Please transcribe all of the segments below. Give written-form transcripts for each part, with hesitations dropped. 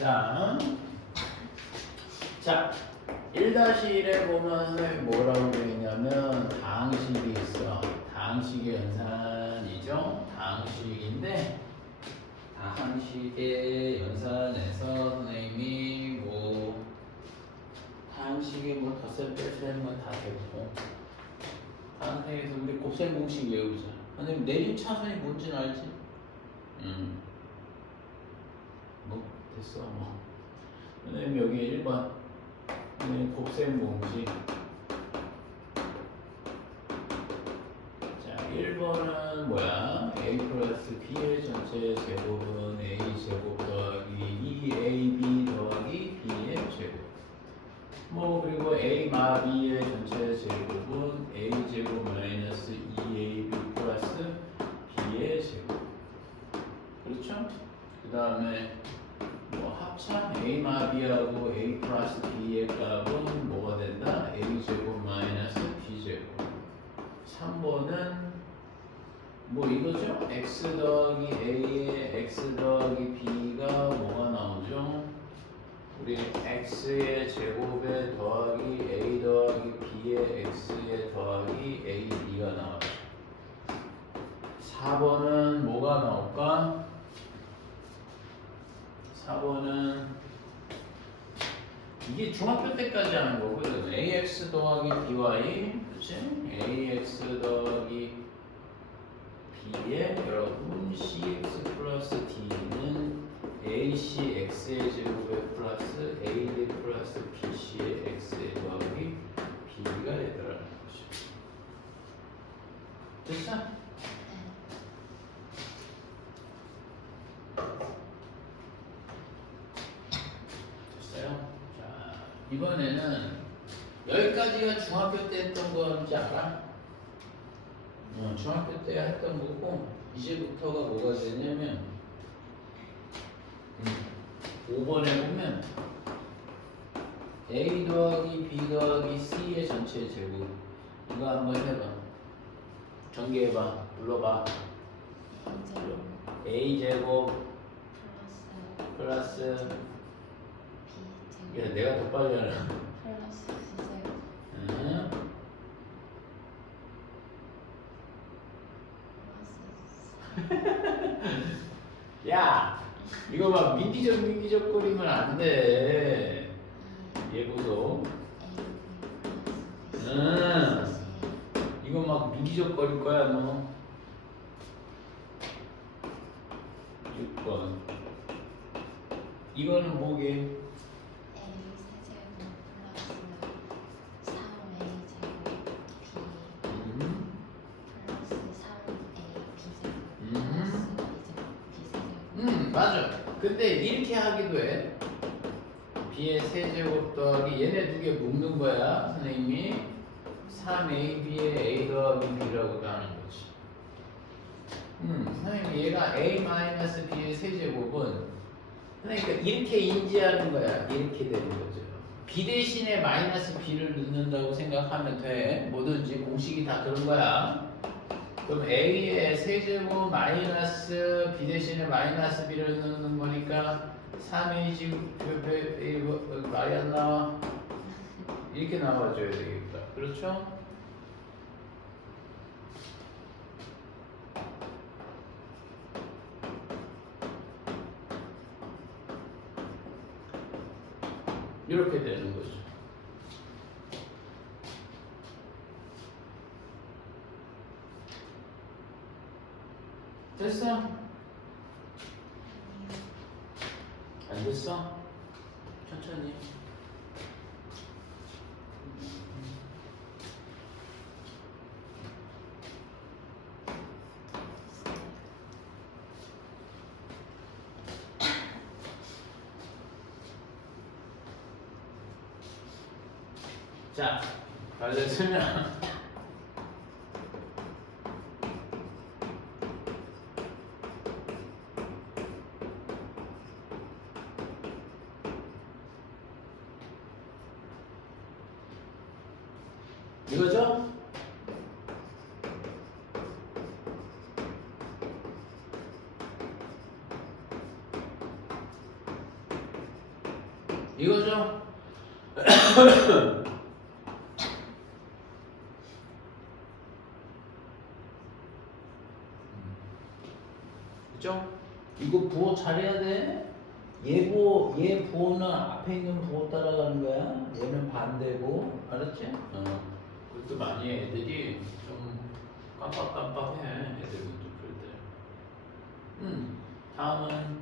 자, 1-1에 보면 뭐라고 되어 있냐면 다항식이 있어. 다항식의 연산이죠. 다항식인데 다항식의 연산에서 선생님이 뭐 다항식에 뭐 덧셈 뺄셈 다 되고 다항식에서 우리 곱셈 공식 외우자. 선생님 내림 차순이 뭔지는 알지? 뭐 됐어 뭐. 선생님 여기 1번 곱셈 공식. 자 1번은 뭐야? a 플러스 b의 전체 제곱은 a 제곱 더하기 2ab 더하기 b의 제곱. 뭐 그리고 a 마 b의 전체 제곱은 a 제곱 마이너스 2ab 플러스 b의 제곱. 그렇죠? 그 다음에 뭐 합참 a 마 b하고 a 플러스 b의 값은 뭐가 된다? a 제곱 마이너스 b 제곱. 3번은 뭐 이거죠? x 더하기 a의 x 더하기 b가 뭐가 나오죠? 우리 x의 제곱에 더하기 a 더하기 b의 x에 더하기 a b가 나오죠. 4번은 뭐가 나올까? 4번은 이게 중학교 때까지 하는 거거든. ax 더하기 by, 그치? ax 더하기 b에 여러분 cx 플러스 d는 ac x의 제곱에 플러스 ad 플러스 bc의 x에 더하기 b가 되더라는 거죠. 됐어? 됐어요? 자, 이번에는 여기까지가 중학교 때 했던 거인지 알아? 중학교 때 했던 거고 이제부터가 뭐가 되냐면 5번에 보면 a 더하기 b 더하기 c의 전체 제곱. 이거 한번 해봐. 전개해봐. 불러봐. a 제곱 플러스 야 내가 더 빨리 하라. 플러스 b 제곱 응? 야 이거 막 민기적 거리면 안 돼. 얘 보소. 이거 막 민기적 거릴 거야 너. 6번. 이거는 뭐게? a 세제곱 플러스 3a 제곱 b 플러스 3a b 제곱 플러스 b 제곱 b 세제곱. 맞아. 근데 이렇게 하기도 해. b의 세제곱 더하기 얘네 두 개 묶는 거야 선생님이. 3ab의 a 더하기 b라고도 하는 거지. 선생님 얘가 a-b의 세제곱은 그러니까 이렇게 인지하는 거야. 이렇게 되는 거죠. b 대신에 마이너스 b를 넣는다고 생각하면 돼. 뭐든지 공식이 다 그런 거야. 그럼 a의 세제곱 마이너스 b 대신에 마이너스 b를 넣는 거니까 3a 제곱 말이 안 나와. 이렇게 나와줘야 되겠다. 그렇죠? 이렇게 되는 거죠. 됐어? 안 됐어? 천천히. 자, 알려주면 이거죠? 이거죠? 그죠? 이거 부호 잘해야 돼. 얘 부호는 앞에 있는 부호 따라가는 거야. 얘는 반대고, 알았지? 그것도 많이 애들이 좀 깜빡깜빡해. 애들 문제 풀 때. 다음은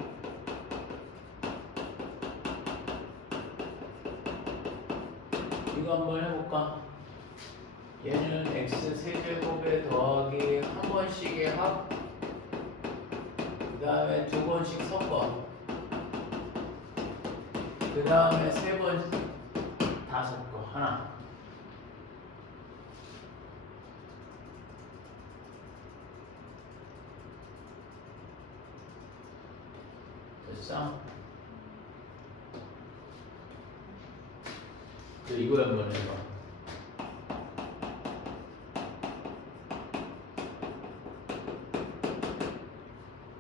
이거 한번 해볼까? 얘는 x 세제곱에 더하기 한 번씩의 합, 그 다음에 두 번씩 섞어, 그 다음에 세 번 다 섞어. 하나. 됐어? 그래, 이거 한번 해봐.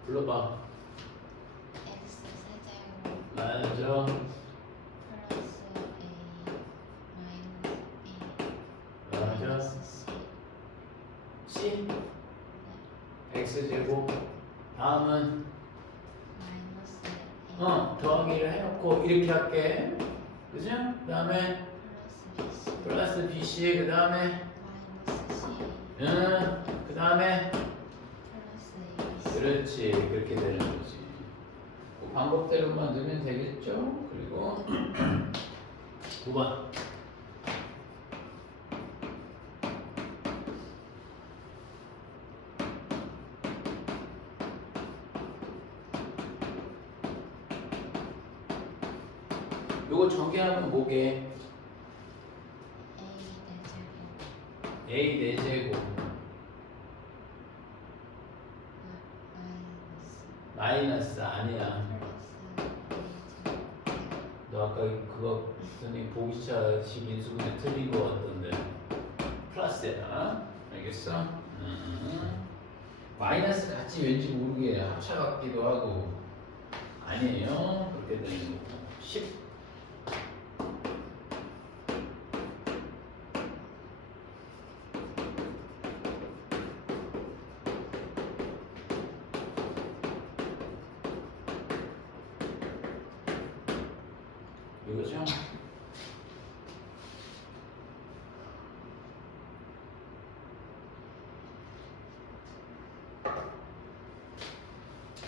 불러봐. x 세제곱 맞아. 플러스 a 마이너스 b 맞아. 마이너스 c C. x제곱. 다음은 마이너스 a 더하기를 해놓고 이렇게 할게. 그죠? 그 다음에 플러스 bc 플러스 bc. 그 다음에 마이너스 c 그 다음에 플러스 abc 그렇지. 그렇게 되는 거지. 그 방법대로만 넣으면 되겠죠? 그리고 9번. 요거 전개하면 뭐게? a 대제곱 a 4제곱 마이너스 마이너스 아니야. 플러스 a 제곱 너 아까 그거 선생님 보기차식 인수분해 틀린 거 같던데. 플러스야. 알겠어? 마이너스 같이 왠지 모르게 합차 같기도 하고. 아니에요. 그렇게 되는 거고. 10. 이거죠?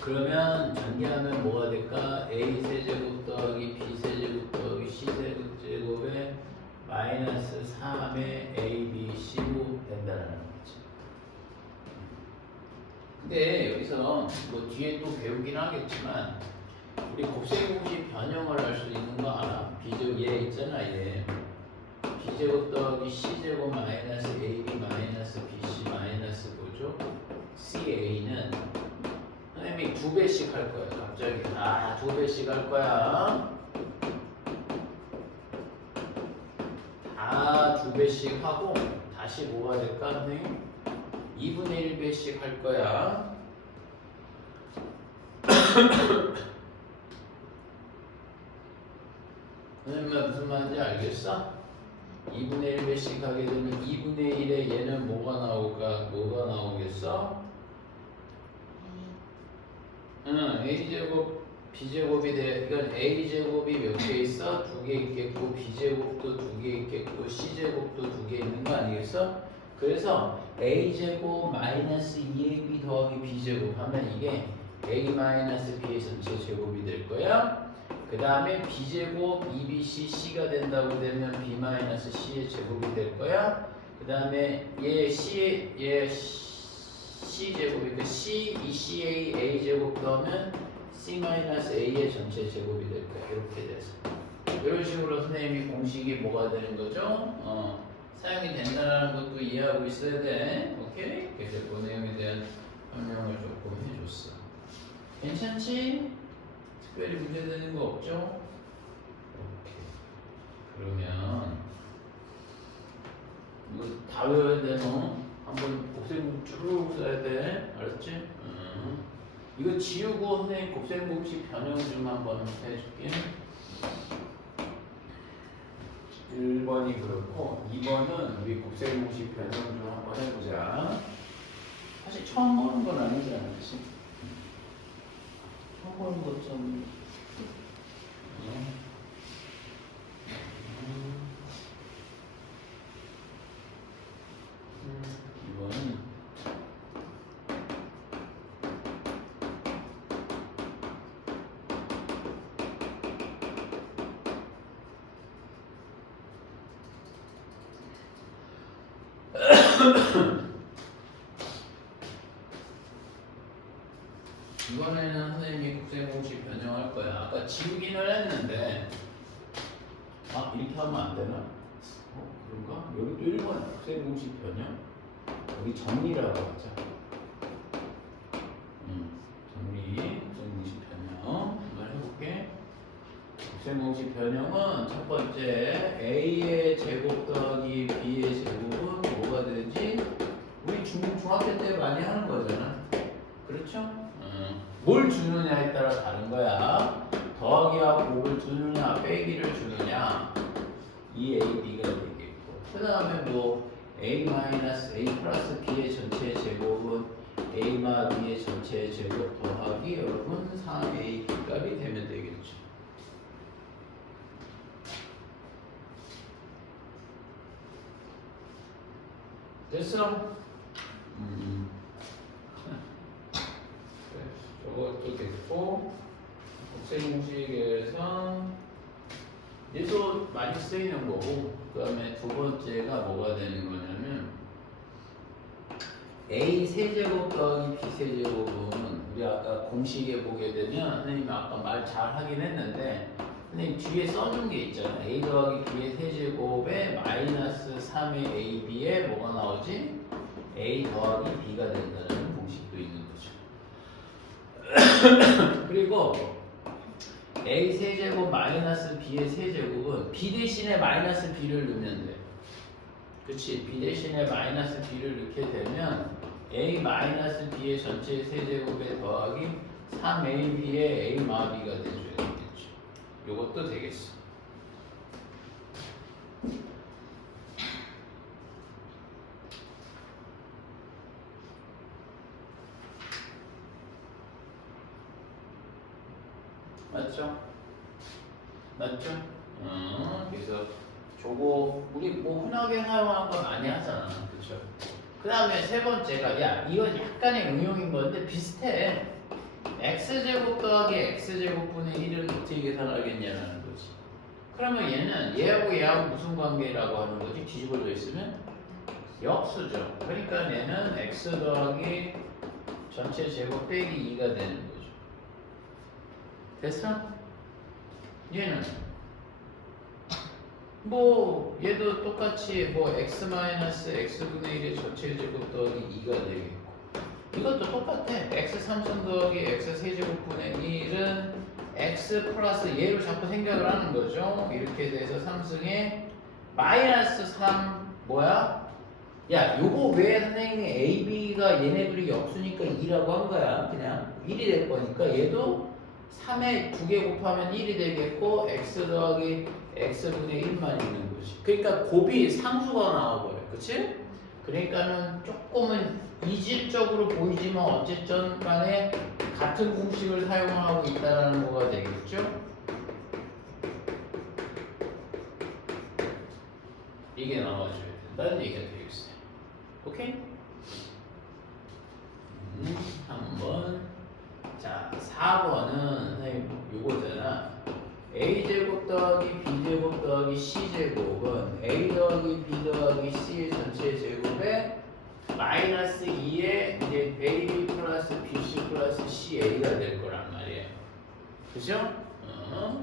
그러면 전개하면 뭐가 될까? a 세제곱 더하기 b 세제곱 더하기 c 세제곱에 마이너스 3의 a, b, c로 된다는 거지. 근데 여기서 뭐 뒤에 또 배우긴 하겠지만 우리 곱셈공식 변형을 할 수 있는 거 알아? b제곱 얘 있잖아 얘. b제곱 더하기 c제곱 마이너스 ab 마이너스 bc 마이너스 뭐죠? ca는 선생님이 2배씩 할 거야. 갑자기 2배씩 할 거야. 다 2배씩 하고 다시 뭐가 될까 선생님? 2분의 1배씩 할 거야. 선생님 무슨 말인지 알겠어? 2분의 1배씩 하게 되면 2분의 1에 얘는 뭐가 나올까? 뭐가 나오겠어? a제곱 b제곱이 돼. 이건 a제곱이 몇 개 있어? 2개 있겠고 b제곱도 2개 있겠고 c제곱도 2개 있는 거 아니겠어? 그래서 a제곱 마이너스 2ab 더하기 b제곱 하면 이게 a 마이너스 b의 전체 제곱이 될 거야. 그 다음에 b제곱 2bc c가 된다고 되면 b 마이너스 c의 제곱이 될 거야. 그 다음에 얘 c제곱이 그 c, 2ca, a제곱 넣으면 c-a의 전체 제곱이 될 거야. 이렇게 돼서 이런 식으로 선생님이 공식이 뭐가 되는 거죠? 사용이 된다는 것도 이해하고 있어야 돼. 오케이? 그래서 그 내용에 대한 설명을 조금 해줬어. 괜찮지? 특별히 문제되는 거 없죠? 오케이. 그러면 이거 다 외워야 돼. 너 한번 곱셈 쭉 써야 돼. 알았지? 이거 지우고 선생님 곱셈 공식 변형 좀 한번 해줄게. 1번이 그렇고 2번은 우리 곱셈 공식 변형 좀 한번 해보자. 사실 처음 보는 건 아니잖아, 그치? 처음 보는 것좀 이번은 이번에는 선생님이 곱셈 공식 변형할 거야. 아까 지우기는 했는데 아 이렇게 하면 안 되나? 그런가? 여기 또 1번 곱셈 공식 변형 여기 정리라고 하자. 정리 곱셈 공식 변형 한번 해볼게. 곱셈 공식 변형은 첫 번째 A의 제곱 더하기 B의 제곱은 뭐가 되지? 우리 중학교 때 많이 하는 거잖아. 그렇죠? 뭘 주느냐에 따라 다른 거야. 더하기와 곱을 주느냐, 빼기를 주느냐. 이 A, B가 되겠고. 그 다음에 뭐 A 마이너스 A 플러스 B의 전체 제곱은 A 마 B의 전체 제곱 더하기 여러분 3A B값이 되면 되겠죠. 됐어? 저것도 됐고 곱셈 공식에서 얘도 많이 쓰이는 거고 그 다음에 두 번째가 뭐가 되는 거냐면 A 세제곱 더하기 B 세제곱은 우리 아까 공식에 보게 되면 선생님이 아까 말 잘 하긴 했는데 선생님 뒤에 써준 게 있잖아. A 더하기 B의 세제곱에 마이너스 3의 AB에 뭐가 나오지? A 더하기 B가 된다는 공식도 있는 거죠. 그리고 A 세제곱 마이너스 B의 세제곱은 B 대신에 마이너스 B를 넣으면 돼. 그치? B 대신에 마이너스 B를 넣게 되면 A 마이너스 B의 전체 세제곱에 더하기 3AB의 A 마 B가 돼줘야 되겠죠. 요것도 되겠어. 맞죠? 맞죠? 그래서 저거 우리 뭐 흔하게 사용하는 거 많이 하잖아. 그쵸? 그 다음에 세 번째가 야 이건 약간의 응용인 건데 비슷해. x제곱 더하기 x제곱분의 1은 어떻게 계산하겠냐는 거지. 그러면 얘는 얘하고 얘하고 무슨 관계라고 하는 거지? 뒤집어져 있으면 역수죠. 그러니까 얘는 x 더하기 전체 제곱 빼기 2가 되는 거죠. 됐어? 얘는 뭐 얘도 똑같이 뭐 x 마이너스 x분의 1의 전체 제곱 더하기 2가 되겠고 이것도 똑같아. x 3천 더하기 x 세제곱분의 1은 x 플러스 얘를 자꾸 생각을 하는 거죠. 이렇게 돼서 3승에 마이너스 3 뭐야? 야 요거 왜 선생님이 a, b가 얘네들이 역수니까 2라고 한 거야. 그냥 1이 될 거니까 얘도 3에 2개 곱하면 1이 되겠고 x 더하기 x분의 1만 있는 거지. 그러니까 곱이 상수가 나와버려. 그치? 그러니까는 조금은 이질적으로 보이지만 어쨌든 간에 같은 공식을 사용하고 있다는 거가 되겠죠? 이게 나와줘야 된다는 얘기가 되겠어요. 오케이? 한번 자 4번은 선생님 요거잖아. A제곱 더하기 B제곱 더하기 C제곱은 A 더하기 B 더하기 C의 전체 제곱에 마이너스 2에 이제 AB 플러스 BC 플러스 CA가 될 거란 말이에요. 그죠?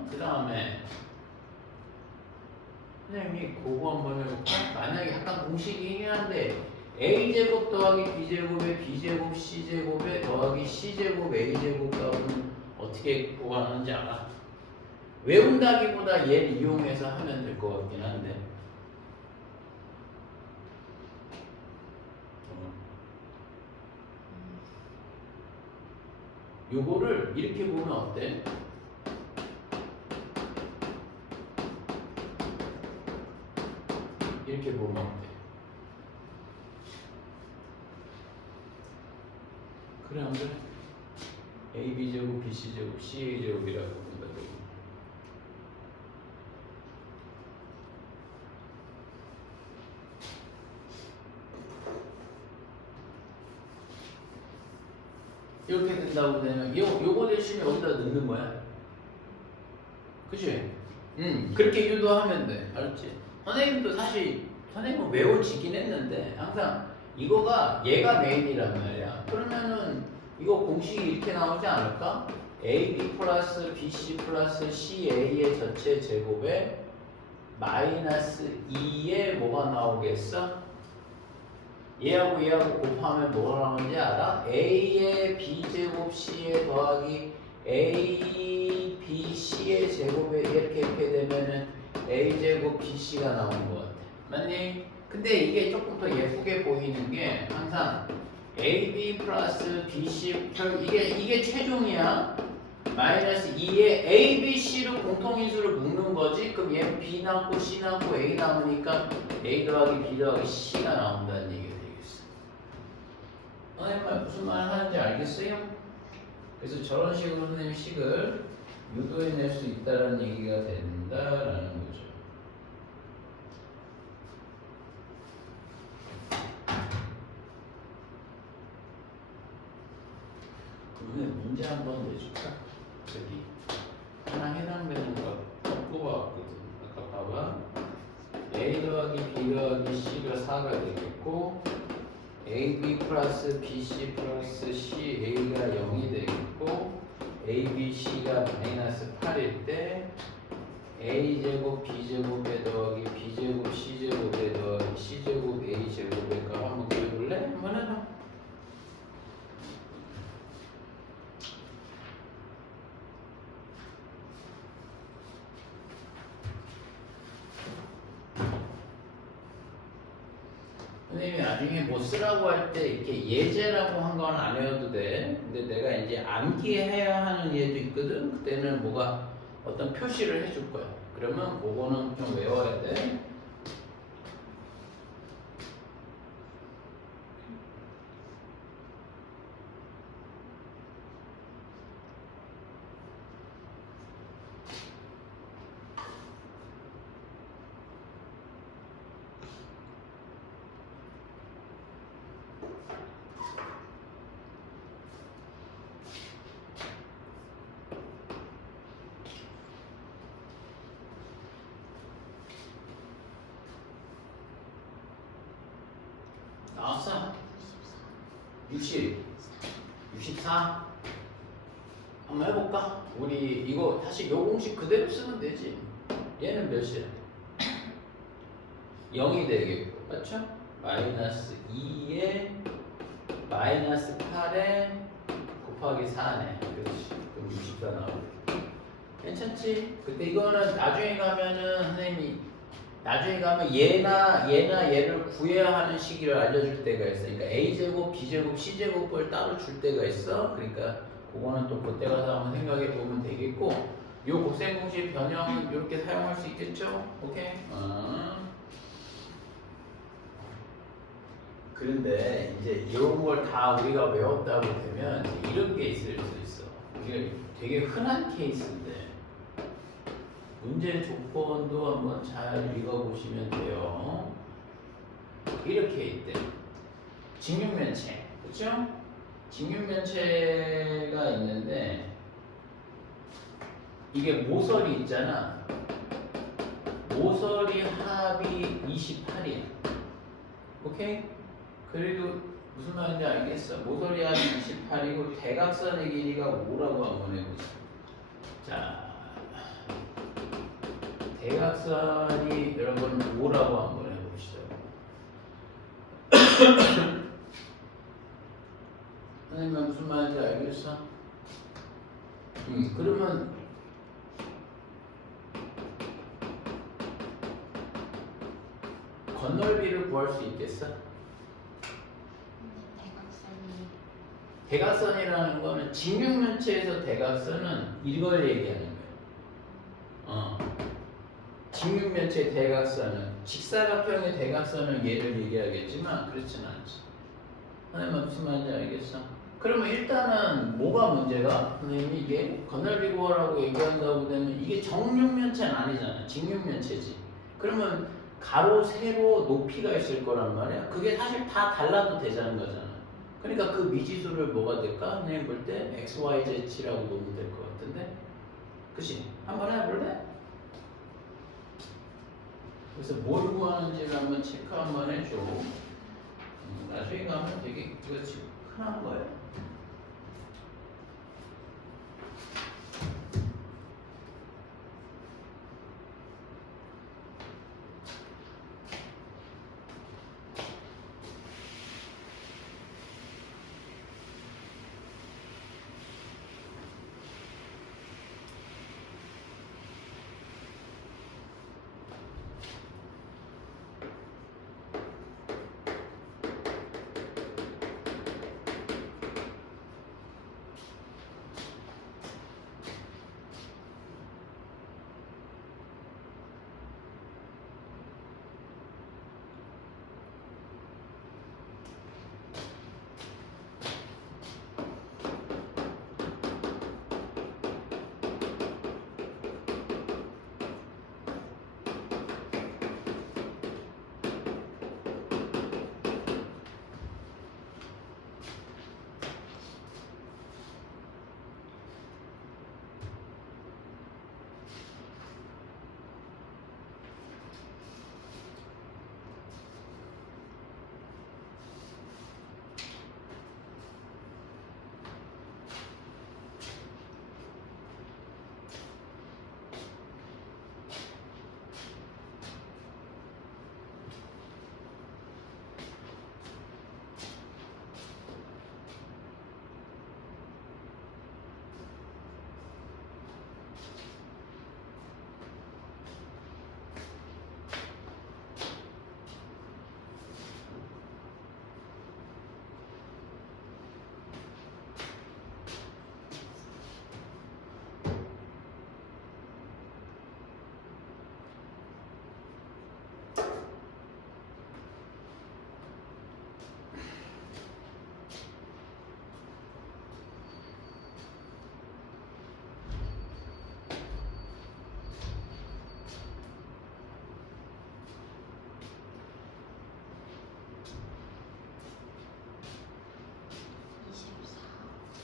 그 다음에 선생님이 그거 한번 해볼까? 만약에 약간 공식이긴 한데 A제곱 더하기 B제곱에 B제곱 C제곱에 더하기 C제곱 A제곱 값은 어떻게 구하는지 알아? 외운다기보다 얘를 이용해서 하면 될 것 같긴 한데 요거를 이렇게 보면 어때? 이렇게 보면 돼. 그래 안 그래? AB제곱, BC제곱, CA제곱이라고 본다고. 이렇게 된다고 되면 요거 대신에 여기다 넣는 거야. 그치? 그렇게 유도하면 돼. 알았지? 선생님도 사실 선생님은 외워지긴 했는데 항상 이거가 얘가 메인이란 말이야. 그러면은 이거 공식이 이렇게 나오지 않을까? AB 플러스 BC 플러스 CA의 전체 제곱에 마이너스 2에 뭐가 나오겠어? 얘하고 얘하고 곱하면 뭐가 나오는지 알아? A의 B제곱 C에 더하기 A, B, C의 제곱에 이렇게 되면은 A제곱 BC가 나오는 것 같아. 맞니? 근데 이게 조금 더 예쁘게 보이는 게 항상 AB 플러스 BC 이게 최종이야. 마이너스 2에 A, B, C로 공통인수를 묶는 거지. 그럼 얘 B 남고 C 남고 A 남으니까 A 더하기 B 더하기 C가 나온다는 얘기가 되겠어. 선생님 무슨 말 하는지 알겠어요? 그래서 저런 식으로 선생님 식을 유도해낼 수 있다는 얘기가 된다라는 거죠. 그러면 문제 한번 내줄까? 저기 하나 해당되는 거 뽑아왔거든. 아까 봐봐. A 더하기 B 더하기 C가 4가 되겠고 AB 플러스 BC 플러스 CA가 0이 되겠고 ABC가 마이너스 8일 때 A제곱 B제곱에 더하기 B제곱 C제곱에 더하기 C제곱 A제곱의 값 한번 그려볼래? 한번 해봐. 선생님이 나중에 뭐 쓰라고 할 때 이렇게 예제라고 한 건 안 해도 돼. 근데 내가 이제 암기해야 하는 예도 있거든. 그때는 뭐가 어떤 표시를 해줄 거야. 그러면 그거는 좀 외워야 돼. 나왔어? 60, 64. 한번 해볼까? 우리 이거 다시 요 공식 그대로 쓰면 되지. 얘는 몇이야? 0이 되겠고, 맞죠? 마이너스 2에 마이너스 8에 곱하기 4네. 그렇지. 그럼 64 나오고. 괜찮지? 근데 이거는 나중에 가면은 선생님이 나중에 가면 얘나 얘를 구해야 하는 식을 알려줄 때가 있어. 그러니까 A제곱, B제곱, C제곱을 따로 줄 때가 있어. 그러니까 그거는 또 그때 가서 한번 생각해 보면 되겠고 요 곱셈 공식 변형 이렇게 사용할 수 있겠죠? 오케이? 그런데 이제 이런 걸 다 우리가 외웠다고 되면 이런 게 있을 수 있어. 이게 되게 흔한 케이스인데 문제 조건도 한번 잘 읽어보시면 돼요. 이렇게 있대. 직육면체, 그렇죠? 직육면체가 있는데 이게 모서리 있잖아. 모서리 합이 28이야. 오케이? 그래도 무슨 말인지 알겠어? 모서리 합이 28이고 대각선의 길이가 5라고 한번 해보자. 자. 대각선이 여러분 5라고 한번 해봅시다. 선생님 무슨 말인지 알겠어? 그러면 건널비를 구할 수 있겠어? 대각선이라는 거는 직육면체에서 대각선은 이걸 얘기하는 거예요. 직육면체 대각선은 직사각형의 대각선은 얘를 얘기하겠지만 그렇지는 않지. 선생님 무슨 말인지 알겠어? 그러면 일단은 뭐가 문제가? 선생님이 이게 건널비고라고 얘기한다고 되면 이게 정육면체는 아니잖아. 직육면체지. 그러면 가로, 세로, 높이가 있을 거란 말이야. 그게 사실 다 달라도 되자는 거잖아. 그러니까 그 미지수를 뭐가 될까? 선생님 볼 때 x, y, z라고 놓으면 될 것 같은데. 그치? 한번 해볼래? 그래서 뭘 구하는지를 한번 체크 한번 해줘. 나중에 가면 되게 이거 지금 흔한 거예요.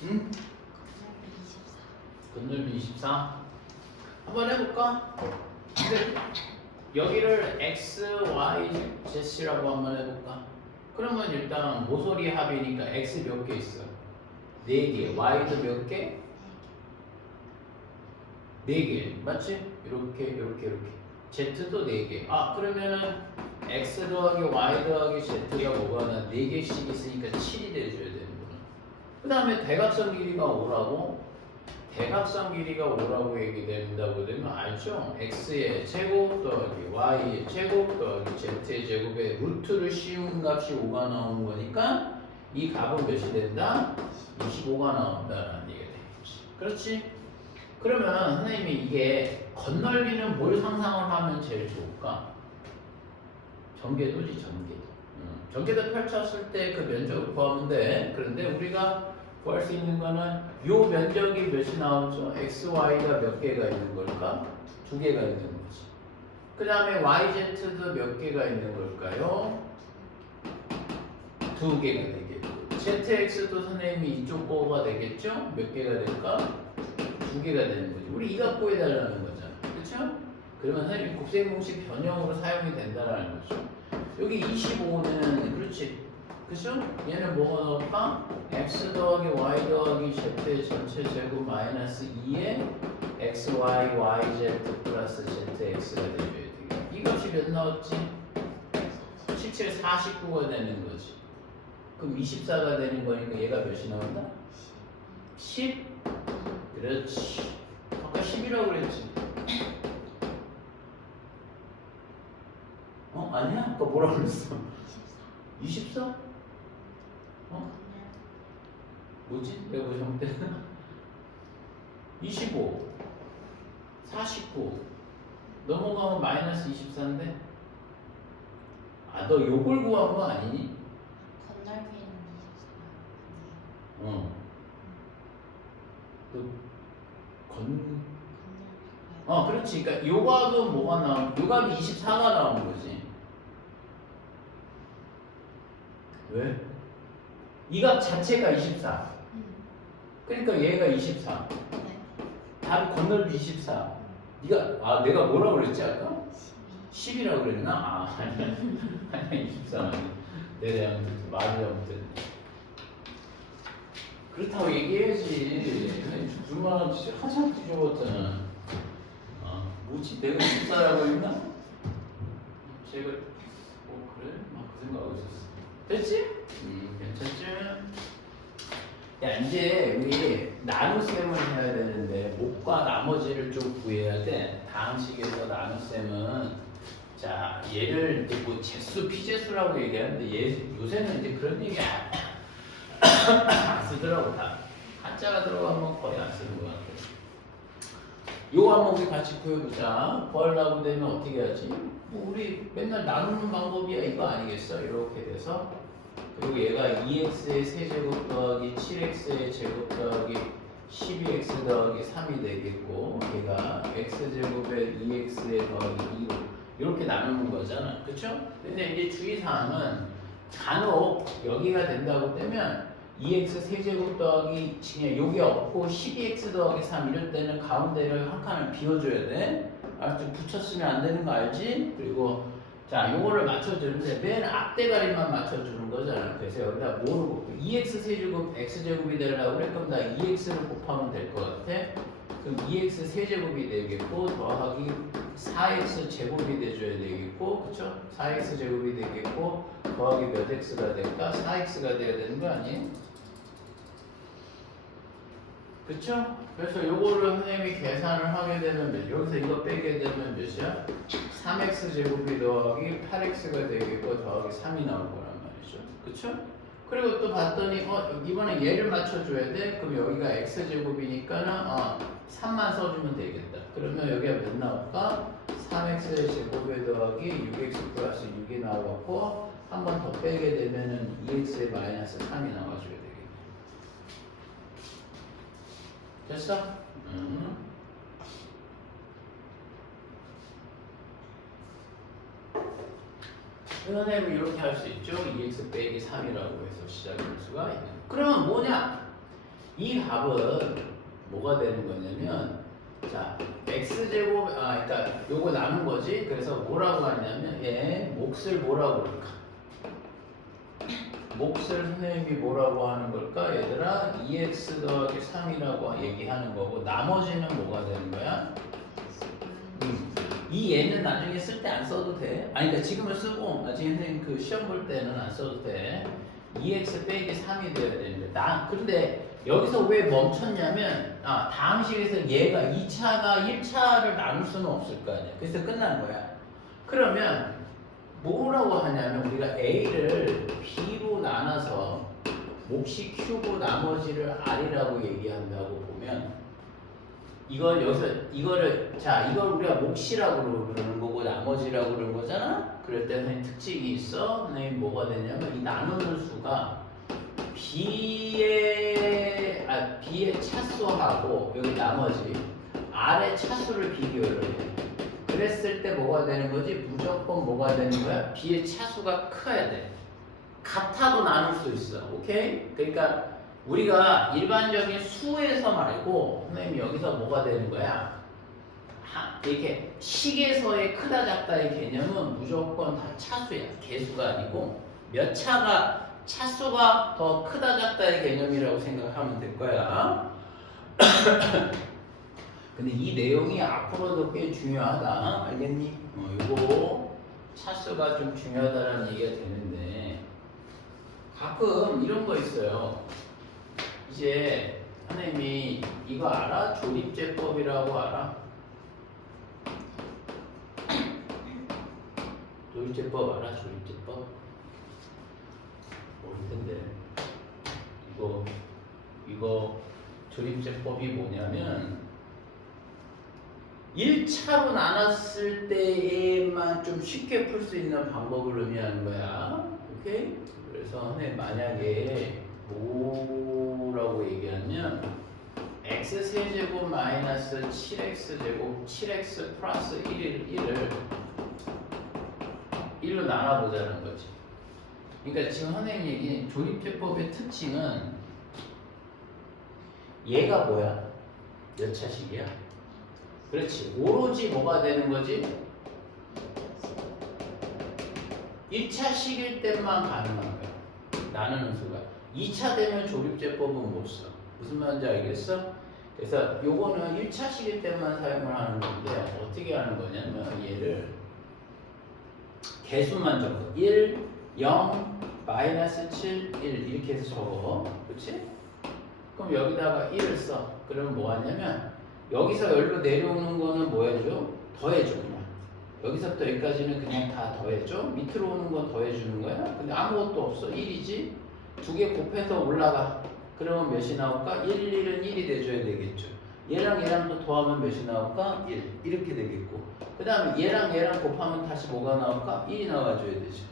응? 건널비 24. 한번 해볼까? 근데 여기를 x, y, z라고 한번 해볼까? 그러면 일단 모서리 합이니까 x 몇 개 있어? 4개. y도 몇 개? 4개. 맞지? 이렇게. z도 4개. 아, 그러면은 x 더하기 y 더하기 z가 뭐가 나 4개씩 있으니까 7이 돼줘야 되는구나. 그 다음에 대각선 길이가 5라고? 대각선 길이가 5라고 얘기된다고 되면 알죠? x의 제곱 더하기 y의 제곱 더하기 z의 제곱에 루트를 씌운 값이 5가 나오는 거니까 이 값은 몇이 된다? 25가 나온다라는 얘기가 되겠지. 그렇지? 그러면 선생님이 이게 건널비는 뭘 상상을 하면 제일 좋을까? 전개도지, 전개도. 전개도 펼쳤을 때 그 면적을 구하면 돼. 그런데 우리가 구할 수 있는 거는 요 면적이 몇이 나오죠? x, y가 몇 개가 있는 걸까? 2개가 있는 거지. 그 다음에 y, z도 몇 개가 있는 걸까요? 2개가 되겠고 zx도 선생님이 이쪽 거가 되겠죠? 몇 개가 될까? 2개가 되는 거지. 우리 이가 구해달라는 거잖아. 그렇죠? 그러면 선생님 곱셈공식 변형으로 사용이 된다는 거죠. 여기 25는 그렇지. 그죠? 얘는 뭐가 나올까? x 더하기 y 더하기 z의 전체 제곱 마이너스 2에 x, y, y, z 플러스 zx가 되줘야 되겠다. 이 값이 몇 나왔지? 17, 49가 되는 거지. 그럼 24가 되는 거니까 얘가 몇이 나온다? 10? 그렇지. 아까 10이라고 그랬지. 아니야? 아까 뭐라 그랬어? 24? 뭐지? 내가 뭐 잘못 때는 25 49 넘어가면 마이너스 24인데? 아, 너 요걸 구한 거 아니니? 건널비는 24 아니에요? 어. 너 건... 건널비가 그렇지. 그러니까 요 값은 뭐가 나오면, 요 값이 24가 나오는 거지. 왜? 이 값 자체가 24. 그러니까 얘가 24. 네. 답이 건널비 24. 네가 내가 뭐라고 그랬지 아까? 12 10이라고 그랬나? 아니야. 아니야 24. 내가 말을 잘못했네. 그렇다고 얘기해야지. 주말 진짜 한참 뒤져봤잖아. 뭐지? 내가 24라고 했나? 제가 그래? 막 그 생각하고 있었어. 됐지? 괜찮지? 야 이제 우리 나눗셈을 해야 되는데 목과 나머지를 좀 구해야 돼. 다음 식에서 나눗셈은 자 얘를 이제 뭐 재수 피재수라고 얘기하는데 요새는 이제 그런 얘기 안 쓰더라고. 다 한자가 들어가면 거의 안 쓰는 것 같아. 요거 한번 우리 같이 구해보자. 구하려고 되면 어떻게 하지? 뭐 우리 맨날 나누는 방법이야 이거 아니겠어? 이렇게 돼서 그리고 얘가 2x의 세제곱 더하기 7x의 제곱 더하기 12x 더하기 3이 되겠고 얘가 x제곱에 2x에 더하기 2로 이렇게 나누는 거잖아. 그쵸? 근데 이제 주의사항은 간혹 여기가 된다고 되면 2x 세제곱 더하기 그냥 여기 없고 12x 더하기 3 이럴 때는 가운데를 한 칸을 비워줘야 돼. 알았지? 붙였으면 안 되는 거 알지? 그리고 자 요거를 맞춰주는데 맨 앞대가리만 맞춰주는 거잖아. 그래서 여기다 뭐를 곱해? 2x 세제곱 x제곱이 되려고 그래? 그럼 나 2x를 곱하면 될 것 같아. 그럼 2x 세제곱이 되겠고 더하기 4x 제곱이 돼줘야 되겠고 그쵸? 4x 제곱이 되겠고 더하기 몇 x가 될까? 4x가 돼야 되는 거 아니에요? 그쵸? 그래서 요거를 선생님이 계산을 하게 되면 몇, 여기서 이거 빼게 되면 몇이야? 3x 제곱이 더하기 8x가 되겠고 더하기 3이 나올 거란 말이죠. 그쵸? 그리고 또 봤더니 이번에 얘를 맞춰줘야 돼? 그럼 여기가 x제곱이니까는 3만 써주면 되겠다. 그러면 여기가 몇 나올까? 3x 제곱에 더하기 6x 플러스 6이 나와갖고 한 번 더 빼게 되면은 2x에 마이너스 3이 나와줘야 되겠네. 됐어? 선생님은 이렇게 할 수 있죠. 2x 빼기 3이라고 해서 시작할 수가 있는. 그러면 뭐냐? 이 값은 뭐가 되는 거냐면 자 x제곱 그러니까 요거 남은 거지. 그래서 뭐라고 하냐면 얘 몫을 뭐라고 그럴까? 몫을 선생님이 뭐라고 하는 걸까? 얘들아 2x 더하기 3이라고 얘기하는 거고 나머지는 뭐가 되는 거야? 이 얘는 나중에 쓸 때 안 써도 돼. 아니 그러니까 지금은 쓰고 나중에 선생님 그 시험 볼 때는 안 써도 돼. 2x 빼기 3이 돼야 되는데 그런데 여기서 왜 멈췄냐면 다음 식에서 얘가 2차가 1차를 나눌 수는 없을 거 아니야. 그래서 끝난 거야. 그러면 뭐라고 하냐면 우리가 A를 B로 나눠서 몫이 Q고 나머지를 R이라고 얘기한다고 보면 이걸 여기서 이걸 우리가 몫이라고 그러는 거고 나머지라고 그러는 거잖아. 그럴 때는 특징이 있어. 선생님 뭐가 되냐면 이 나누는 수가 B의 차수하고 여기 나머지 R의 차수를 비교를 해. 그랬을 때 뭐가 되는 거지? 무조건 뭐가 되는 거야? B의 차수가 커야 돼. 같아도 나눌 수 있어. 오케이? 그러니까 우리가 일반적인 수에서 말고 선생님 여기서 뭐가 되는 거야? 이렇게 식에서의 크다 작다의 개념은 무조건 다 차수야. 개수가 아니고 몇 차가 차수가 더 크다 작다의 개념이라고 생각하면 될 거야. 근데 이 내용이 앞으로도 꽤 중요하다. 알겠니? 이거 차수가 좀 중요하다라는 얘기가 되는데 가끔 이런 거 있어요. 이제 선생님이 이거 알아? 조립제법이라고 알아? 조립제법 알아? 조립제법? 모를 텐데 이거 조립제법이 뭐냐면 1차로 나눴을 때에만 좀 쉽게 풀 수 있는 방법을 의미하는 거야. 오케이? 그래서 만약에 뭐라고 얘기하면 x 세제곱 마이너스 7x 제곱 7x 플러스 1을 1로 나눠보자는 거지. 그러니까 지금 선생님 얘기는 조립제법의 특징은 얘가 뭐야? 몇 차식이야? 그렇지. 오로지 뭐가 되는 거지? 1차식일 때만 가능한 거야. 나누는 수가. 2차 되면 조립제법은 못 써. 무슨 말인지 알겠어? 그래서 요거는 1차식일 때만 사용을 하는 건데 어떻게 하는 거냐면 얘를 개수만 적어. 1, 0, 마이너스 7, 1 이렇게 해서 적어. 그렇지? 그럼 여기다가 1을 써. 그러면 뭐 하냐면 여기서 여기로 내려오는 거는 뭐 해줘? 더해줘 그냥. 여기서부터 여기까지는 그냥 다 더해줘. 밑으로 오는 건 더해주는 거야. 근데 아무것도 없어. 1이지? 두 개 곱해서 올라가. 그러면 몇이 나올까? 1, 1은 1이 돼줘야 되겠죠. 얘랑 얘랑 또 더하면 몇이 나올까? 1 이렇게 되겠고 그 다음에 얘랑 얘랑 곱하면 다시 뭐가 나올까? 1이 나와줘야 되죠.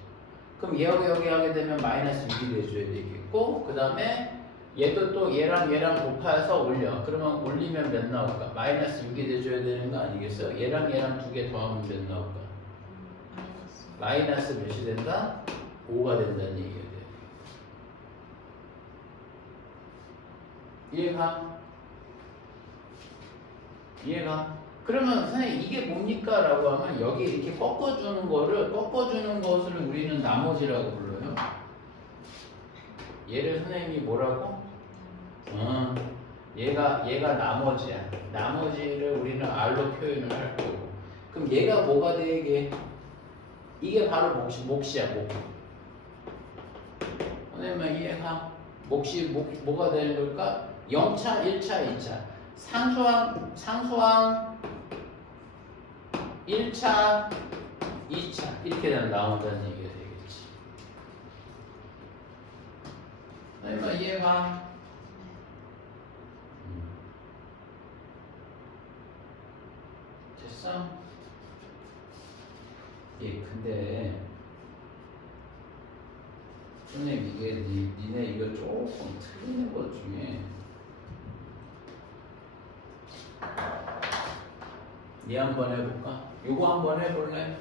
그럼 여기 하게 되면 마이너스 6이 돼줘야 되겠고 그 다음에 얘도 또 얘랑 얘랑 곱해서 올려. 그러면 올리면 몇 나올까? 마이너스 6이 돼줘야 되는 거 아니겠어요? 얘랑 얘랑 두 개 더하면 몇 나올까? 마이너스 몇이 된다? 5가 된다는 얘기가 돼. 이해가? 이해가? 그러면 선생님 이게 뭡니까? 라고 하면 여기 이렇게 꺾어주는 것을 우리는 나머지라고 불러요. 얘를 선생님이 뭐라고? 얘가 나머지야. 나머지를 우리는 R로 표현을 할 거고. 그럼 얘가 뭐가 되게? 이게 바로 몫이야, 몫. 선생님 이해가? 몫이 뭐가 되는 걸까? 0차, 1차, 2차. 상수항 1차, 2차 이렇게 나온다는 얘기가 되겠지. 설마 이해가? 됐어? 예, 근데 선생님 이게 니네 이거 조금 틀리는 것 중에 얘 한번 해볼까? 요거 한번 해볼래?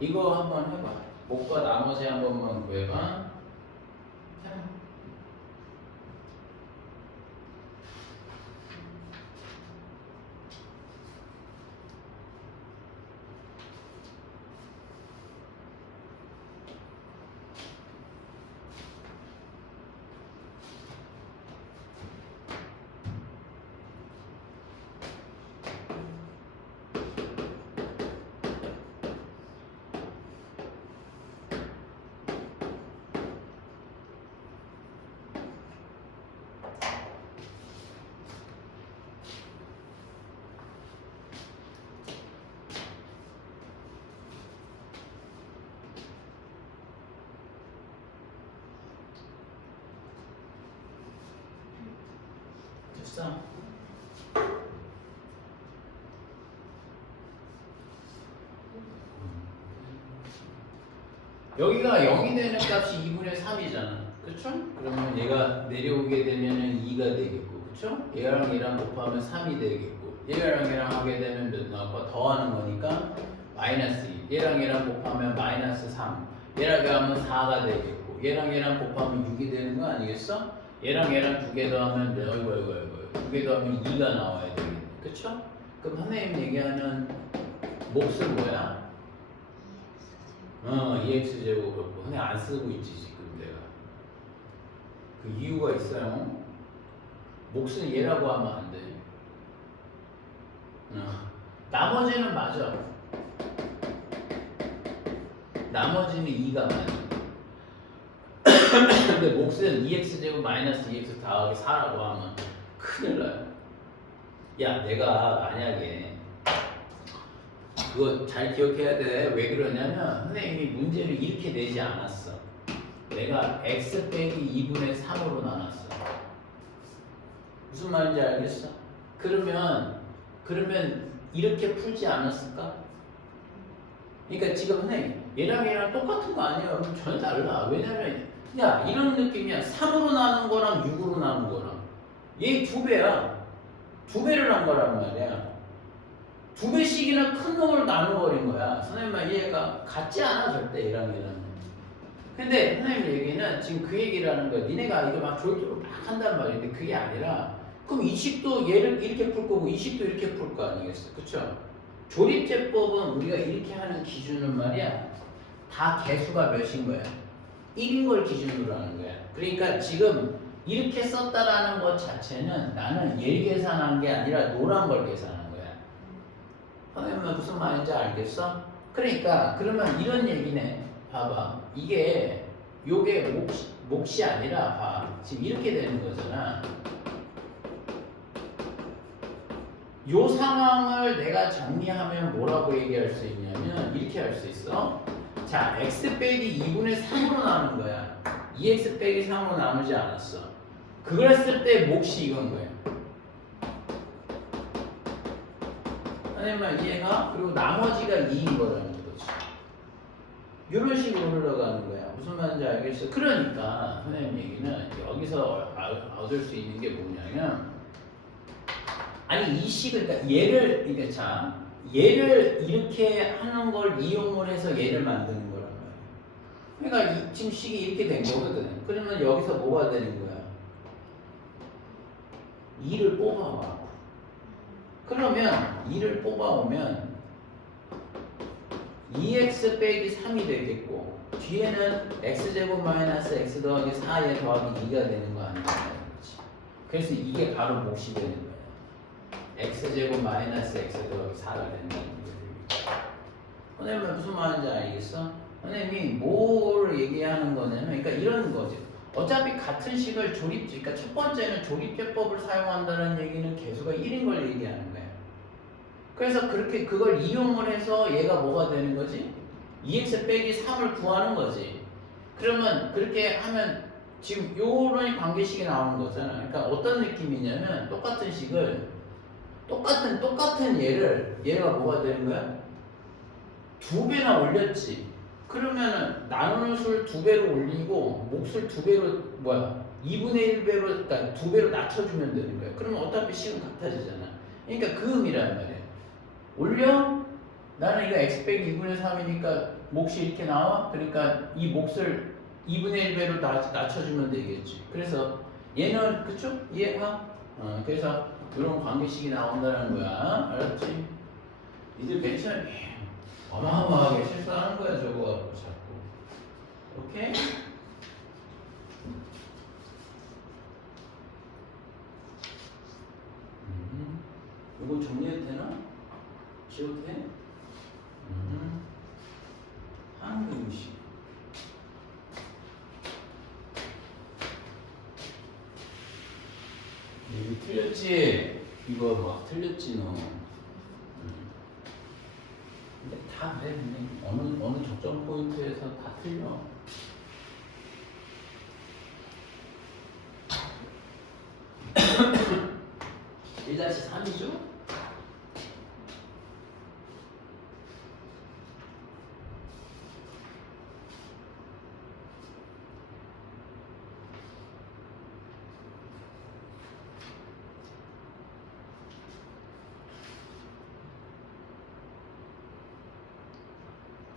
이거 한번 해봐. 목과 나머지 한 번만 구해봐. 됐어? 여기가 0이 되는 값이 2분의 3이잖아. 그쵸? 그러면 얘가 내려오게 되면 2가 되겠고, 그쵸? 얘랑 얘랑 곱하면 3이 되겠고, 얘랑 얘랑 하게 되면 몇 나올까? 더하는 거니까 마이너스 2. 얘랑 얘랑 곱하면 마이너스 3. 얘랑 얘하면 4가 되겠고, 얘랑 얘랑 곱하면 6이 되는 거 아니겠어? 얘랑 얘랑 두 개 더하면 두 개 더하면 2가 나와야 되겠네. 그쵸? 그럼 선생님 얘기하는 몫은 뭐야? 2x 제곱을 선생님 안 쓰고 있지 지금 내가. 그 이유가 있어요. 몫은 얘라고 하면 안 돼. 나머지는 맞아. 나머지는 2가 맞아. 근데 몫은 2x 제곱 마이너스 2x 더하기 4라고 하면 큰일 나요. 야, 내가 만약에 그거 잘 기억해야 돼. 왜 그러냐면 선생님이 문제를 이렇게 내지 않았어. 내가 x 빼기 2분의 3으로 나눴어. 무슨 말인지 알겠어? 그러면 이렇게 풀지 않았을까? 그러니까 지금 선생님 얘랑 똑같은 거 아니에요? 그럼 전혀 달라. 왜냐면 야 이런 느낌이야. 3으로 나눈 거랑 6으로 나눈 거랑 얘 2배야. 2배를 한 거란 말이야. 2배씩이나 큰 놈을 나눠버린 거야. 선생님 말 이해가 같지 않아 절대 얘랑. 근데 선생님 얘기는 지금 그 얘기를 하는 거야. 니네가 이거 막 조율적으로 막 한단 말인데 그게 아니라 그럼 이 식도 얘를 이렇게 풀 거고 이 식도 이렇게 풀 거 아니겠어? 그쵸? 조립제법은 우리가 이렇게 하는 기준은 말이야. 다 개수가 몇인 거야? 1인 걸 기준으로 하는 거야. 그러니까 지금 이렇게 썼다라는 것 자체는 나는 얘를 계산한 게 아니라 노란 걸 계산한 거야. 선생님 무슨 말인지 알겠어? 그러니까 그러면 이런 얘기네. 봐봐. 이게 요게 몫이 아니라 봐. 지금 이렇게 되는 거잖아. 요 상황을 내가 정리하면 뭐라고 얘기할 수 있냐면 이렇게 할 수 있어. 자, x 빼기 2분의 3으로 나눈 거야. 2x 빼기 3으로 나누지 않았어. 그걸 했을 때 몫이 이건 거야. 선생님 이해가? 그리고 나머지가 2인 거라는 거지. 이런 식으로 흘러가는 거야. 무슨 말인지 알겠어? 그러니까 선생님 얘기는 여기서 얻을 수 있는 게 뭐냐면 아니 이 식을 그러니까 얘를 이렇게 하는 걸 이용을 해서 얘를 만드는 거란 말이야. 그러니까 지금 식이 이렇게 된 거거든. 그러면 여기서 뭐가 되는 거야? 2를 뽑아와. 그러면 2를 뽑아오면 2x 빼기 3이 되겠고 뒤에는 x제곱 마이너스 x 더하기 4에 더하기 2가 되는 거 아니냐는 거지. 그래서 이게 바로 몫이 되는 거야. x제곱 마이너스 x 더하기 4가 되는 거야. 선생님은 무슨 말인지 알겠어? 선생님이 뭘 얘기하는 거냐면 그러니까 이런 거지. 어차피 같은 식을 그러니까 첫 번째는 조립제법을 사용한다는 얘기는 개수가 1인 걸 얘기하는 거야. 그래서 그렇게 그걸 이용을 해서 얘가 뭐가 되는 거지? 2x 빼기 3을 구하는 거지. 그러면 그렇게 하면 지금 요런 관계식이 나오는 거잖아. 그러니까 어떤 느낌이냐면 똑같은 식을 똑같은 얘가 뭐가 되는 거야? 2배나 올렸지. 그러면은 나누는 수를 2배로 올리고 몫을 2배로 2분의 1배로 그러니까 2배로 낮춰주면 되는 거야. 그러면 어차피 식은 같아지잖아. 그러니까 그 의미란 말이야. 올려? 나는 이거 x 빼기 2분의 3이니까 몫이 이렇게 나와? 그러니까 이 몫을 2분의 1배로 낮춰주면 되겠지. 그래서 얘는 그쵸? 이해가? 그래서 이런 관계식이 나온다는 거야. 알았지? 니들 괜찮아? 어마어마하게 실수하는 거야 저거 갖고 자꾸. 오케이? 이거 정리해도 되나? 지워도 돼? 한국식. 이거 틀렸지? 이거 막 틀렸지 너. 근데 다 그래 근데 어느 적정 포인트에서 다 틀려. (1-3) 3이죠?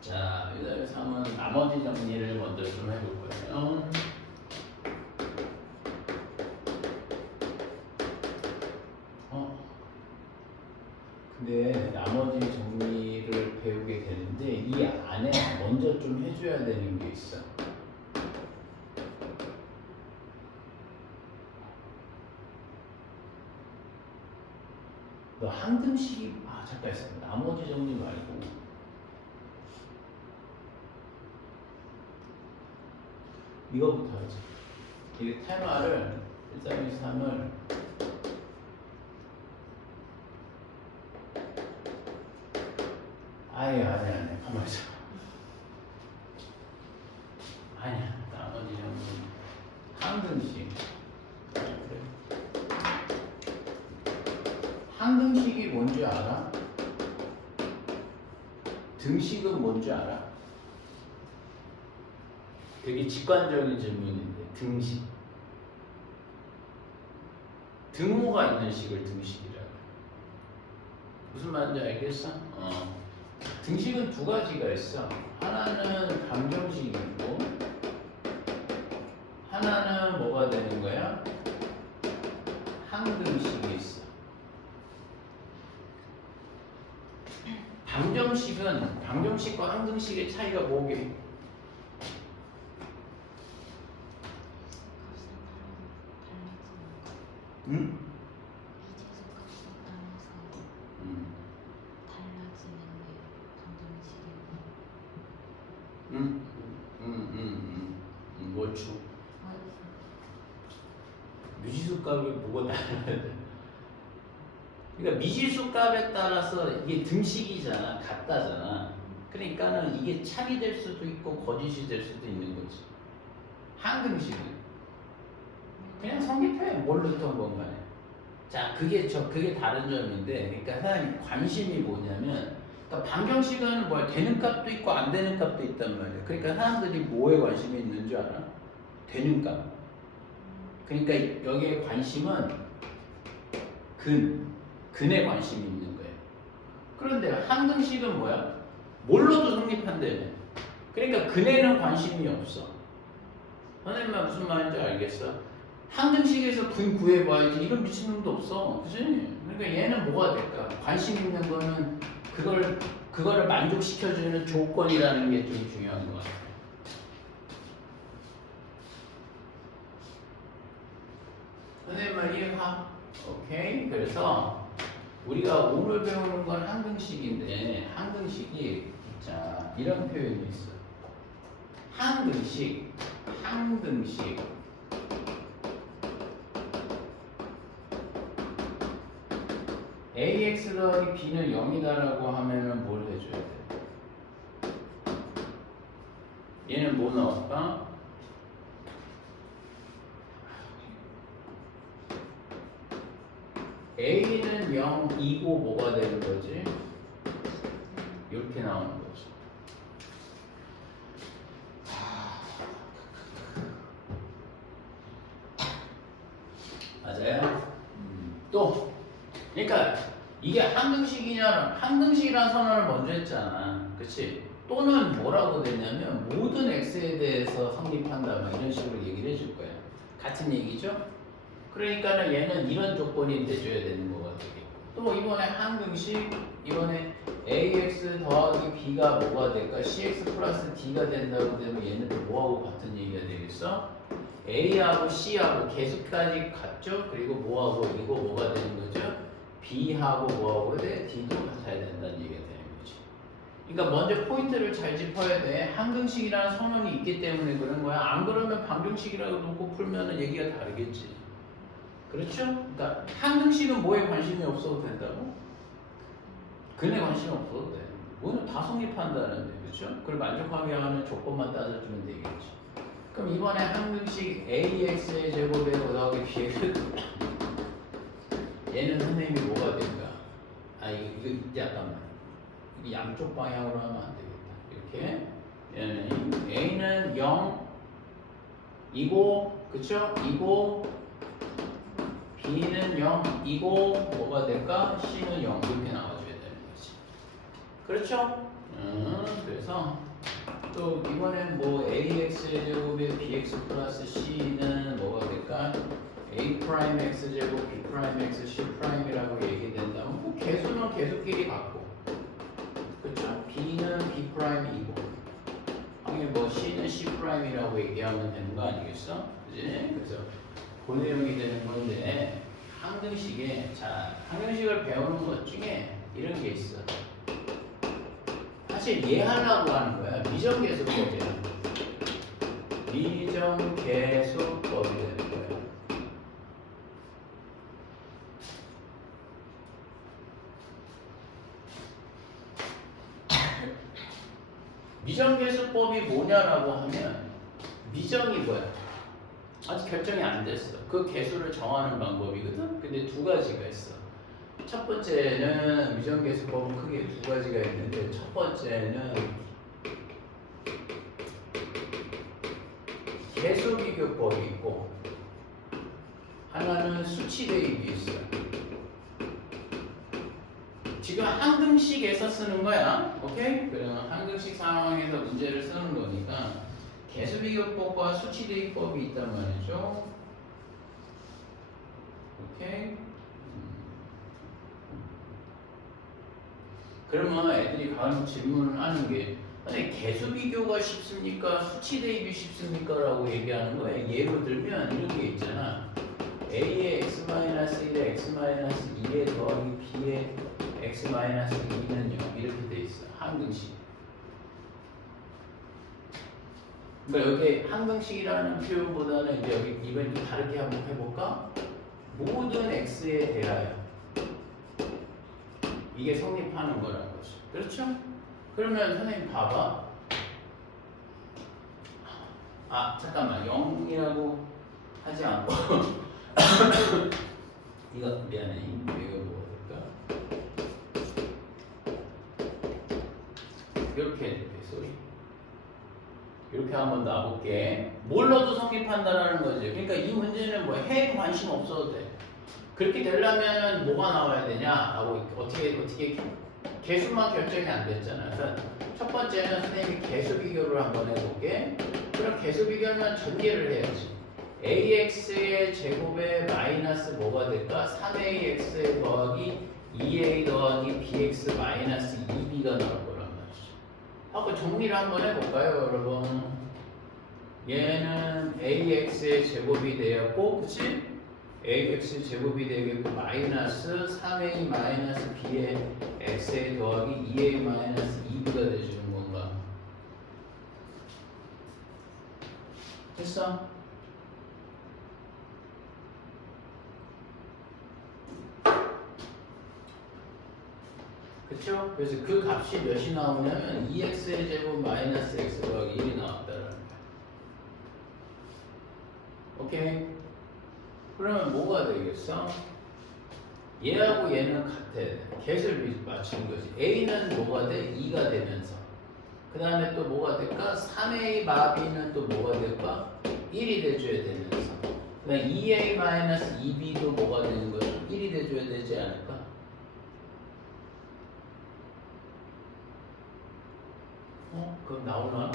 자, 1-3은 나머지 정리를 먼저 좀 해볼 거예요. 근데 나머지 정리를 배우게 되는데 이 안에 먼저 좀 해줘야 되는 게 있어. 너 한등식이 잠깐 있어. 나머지 정리 말고 이거부터 하자. 이게 테마를 1, 3, 2, 3을 아니, 가만히 있어. 아니야, 나머지 정도는 항등식. 그래. 항등식이 뭔지 알아? 등식은 뭔지 알아? 되게 직관적인 질문인데, 등식. 등호가 있는 식을 등식이라고 해. 무슨 말인지 알겠어? 등식은 두 가지가 있어. 하나는 방정식이고, 하나는 뭐가 되는 거야? 항등식이 있어. 방정식과 항등식의 차이가 뭐게? 응? 뭐죠? 미지수 값이 뭐가 달라야 돼? 그러니까 미지수 값에 따라서 이게 등식이잖아, 같다잖아. 그러니까는 이게 참이 될 수도 있고 거짓이 될 수도 있는 거지. 항등식은 그냥 성립해, 뭘 넣던 건 간에. 자, 그게 다른 점인데, 그러니까 사람이 관심이 뭐냐면, 그러니까 방정식은 뭐 되는 값도 있고 안 되는 값도 있단 말이야. 그러니까 사람들이 뭐에 관심이 있는 줄 알아? 되는 값. 그러니까 여기에 관심은 근에 관심이 있는 거예요. 그런데 항등식은 뭐야? 뭘로도 성립한다며. 그러니까 근에는 관심이 없어. 선생님 말 무슨 말인지 알겠어? 항등식에서 근 구해봐야지. 이런 미친놈도 없어. 그치? 그러니까 얘는 뭐가 될까? 관심 있는 거는 그거를 만족시켜주는 조건이라는 게 좀 중요한 것 같아. 선생님 말 이해가? 오케이. 그래서 우리가 오늘 배우는 건 항등식인데, 항등식이 자 이런 표현이 있어. 항등식 ax 더하기 b는 0이다라고 하면은 뭘 해줘야 돼? 얘는 뭐 나올까? a는 0이고 뭐가 되는 거지? 이렇게 나오는 거지. 맞아요? 또 그러니까 이게 항등식이란 선언을 먼저 했잖아. 그치? 또는 뭐라고 되냐면 모든 x에 대해서 성립한다 막 이런 식으로 얘기를 해줄 거야. 같은 얘기죠? 그러니까는 얘는 이런 조건이 돼줘야 되는 거가 되겠고, 또 이번에 항등식, 이번에 ax 더하기 b가 뭐가 될까? cx 플러스 d가 된다고 되면 얘는 또 뭐하고 같은 얘기가 되겠어? a하고 c하고 계수까지 같죠? 그리고 뭐하고 이거 뭐가 되는 거죠? b하고 뭐하고 돼? d도 같아야 된다는 얘기가 되는 거지. 그러니까 먼저 포인트를 잘 짚어야 돼. 항등식이라는 선언이 있기 때문에 그런 거야. 안 그러면 방정식이라고 놓고 풀면은 얘기가 다르겠지. 그렇죠? 그러니까 항등식은 뭐에 관심이 없어도 된다고? 근에 관심이 없어도 돼. 뭐는 다 성립한다는데, 그렇죠? 그걸 만족하게 하는 조건만 따져주면 되겠지. 그럼 이번에 항등식 ax의 제곱에 더하기 bx를 얘는 선생님이 뭐가 될까? 이거 잠깐만. 이게 양쪽 방향으로 하면 안 되겠다. 이렇게 얘는 a는 0이고, 그렇죠? 이고 b는 0이고 뭐가 될까? c는 0 이렇게 나와줘야 되는 거지. 그렇죠? 그래서 또 이번엔 뭐 ax의 제곱에 bx 플러스 c는 뭐가 될까? a 프라임 x 제곱 b 프라임 x c 프라임이라고 얘기된다면 뭐 개수는 개수끼리 같고, 그렇죠? b는 b 프라임이고, 아니 뭐 c는 c 프라임이라고 얘기하면 되는 거 아니겠어? 그지? 그래서 그 내용이 되는 건데, 항등식을 배우는 것 중에 이런 게 있어. 사실 이해하려고 하는 거야. 미정계수법이야. 미정계수법이 되는 거야. 미정계수법이 뭐냐라고 하면 미정이 뭐야? 아직 결정이 안 됐어. 그 개수를 정하는 방법이거든. 근데 두 가지가 있어. 첫 번째는 미정계수법은 크게 두 가지가 있는데 첫 번째는 개수비교법이 있고 하나는 수치대입이 있어요. 지금 한등식에서 쓰는 거야. 오케이? 그러면 한등식 상황에서 문제를 쓰는 거니까 개수비교법과 수치대입법이 있단 말이죠. 오케이? 그러면 애들이 가끔 질문을 하는 게 아니 개수비교가 쉽습니까? 수치대입이 쉽습니까? 라고 얘기하는 거예요. 예로 들면 이런 게 있잖아. A의 x-1에 x-2에 더하기 B의 x-2는 0 이렇게 돼 있어. 한등식. 그러니까 여기 한등식이라는 표현보다는 이제 여기 이번 좀 다르게 한번 해볼까? 모든 x에 대하여 이게 성립하는 거라는 거죠. 그렇죠? 그러면 선생님 봐봐. 아 잠깐만 0이라고 하지 않고 이거 미안해. 이거 뭐가 될까? 이렇게 해줄게. 소리. 이렇게 한번 놔볼게. 뭘 넣어도 성립한다라는 거지. 그러니까 이 문제는 뭐 해에 관심 없어도 돼. 그렇게 되려면 뭐가 나와야 되냐라고 어떻게 개수만 결정이 안 됐잖아. 그래서 첫 번째는 선생님이 개수 비교를 한번 해볼게. 그럼 개수 비교는 전개를 해야지. ax의 제곱에 마이너스 뭐가 될까? 3ax에 더하기 2a 더하기 bx 마이너스 2b가 나올 거란 말이죠. 하고 정리를 한번 해볼까요, 여러분? 얘는 ax의 제곱이 되었고, 그치? ax 제곱이 되겠고 마이너스 3a 마이너스 b의 x에 더하기 2a 마이너스 2b가 되주는 건가? 됐어? 그쵸? 그래서 그 값이 몇이 나오냐면 2x의 제곱 마이너스 x 더하기 1이 나왔다라는 거야. 오케이? 그러면 뭐가 되겠어? 얘하고 얘는 같아야 돼. 개수를 맞추는 거지. A는 뭐가 돼? 2가 되면서. 그 다음에 또 뭐가 될까? 3A 마비는 또 뭐가 될까? 1이 돼줘야 되면서. 그 다음에 2A-2B도 뭐가 되는 거야? 1이 돼줘야 되지 않을까? 그럼 나오나?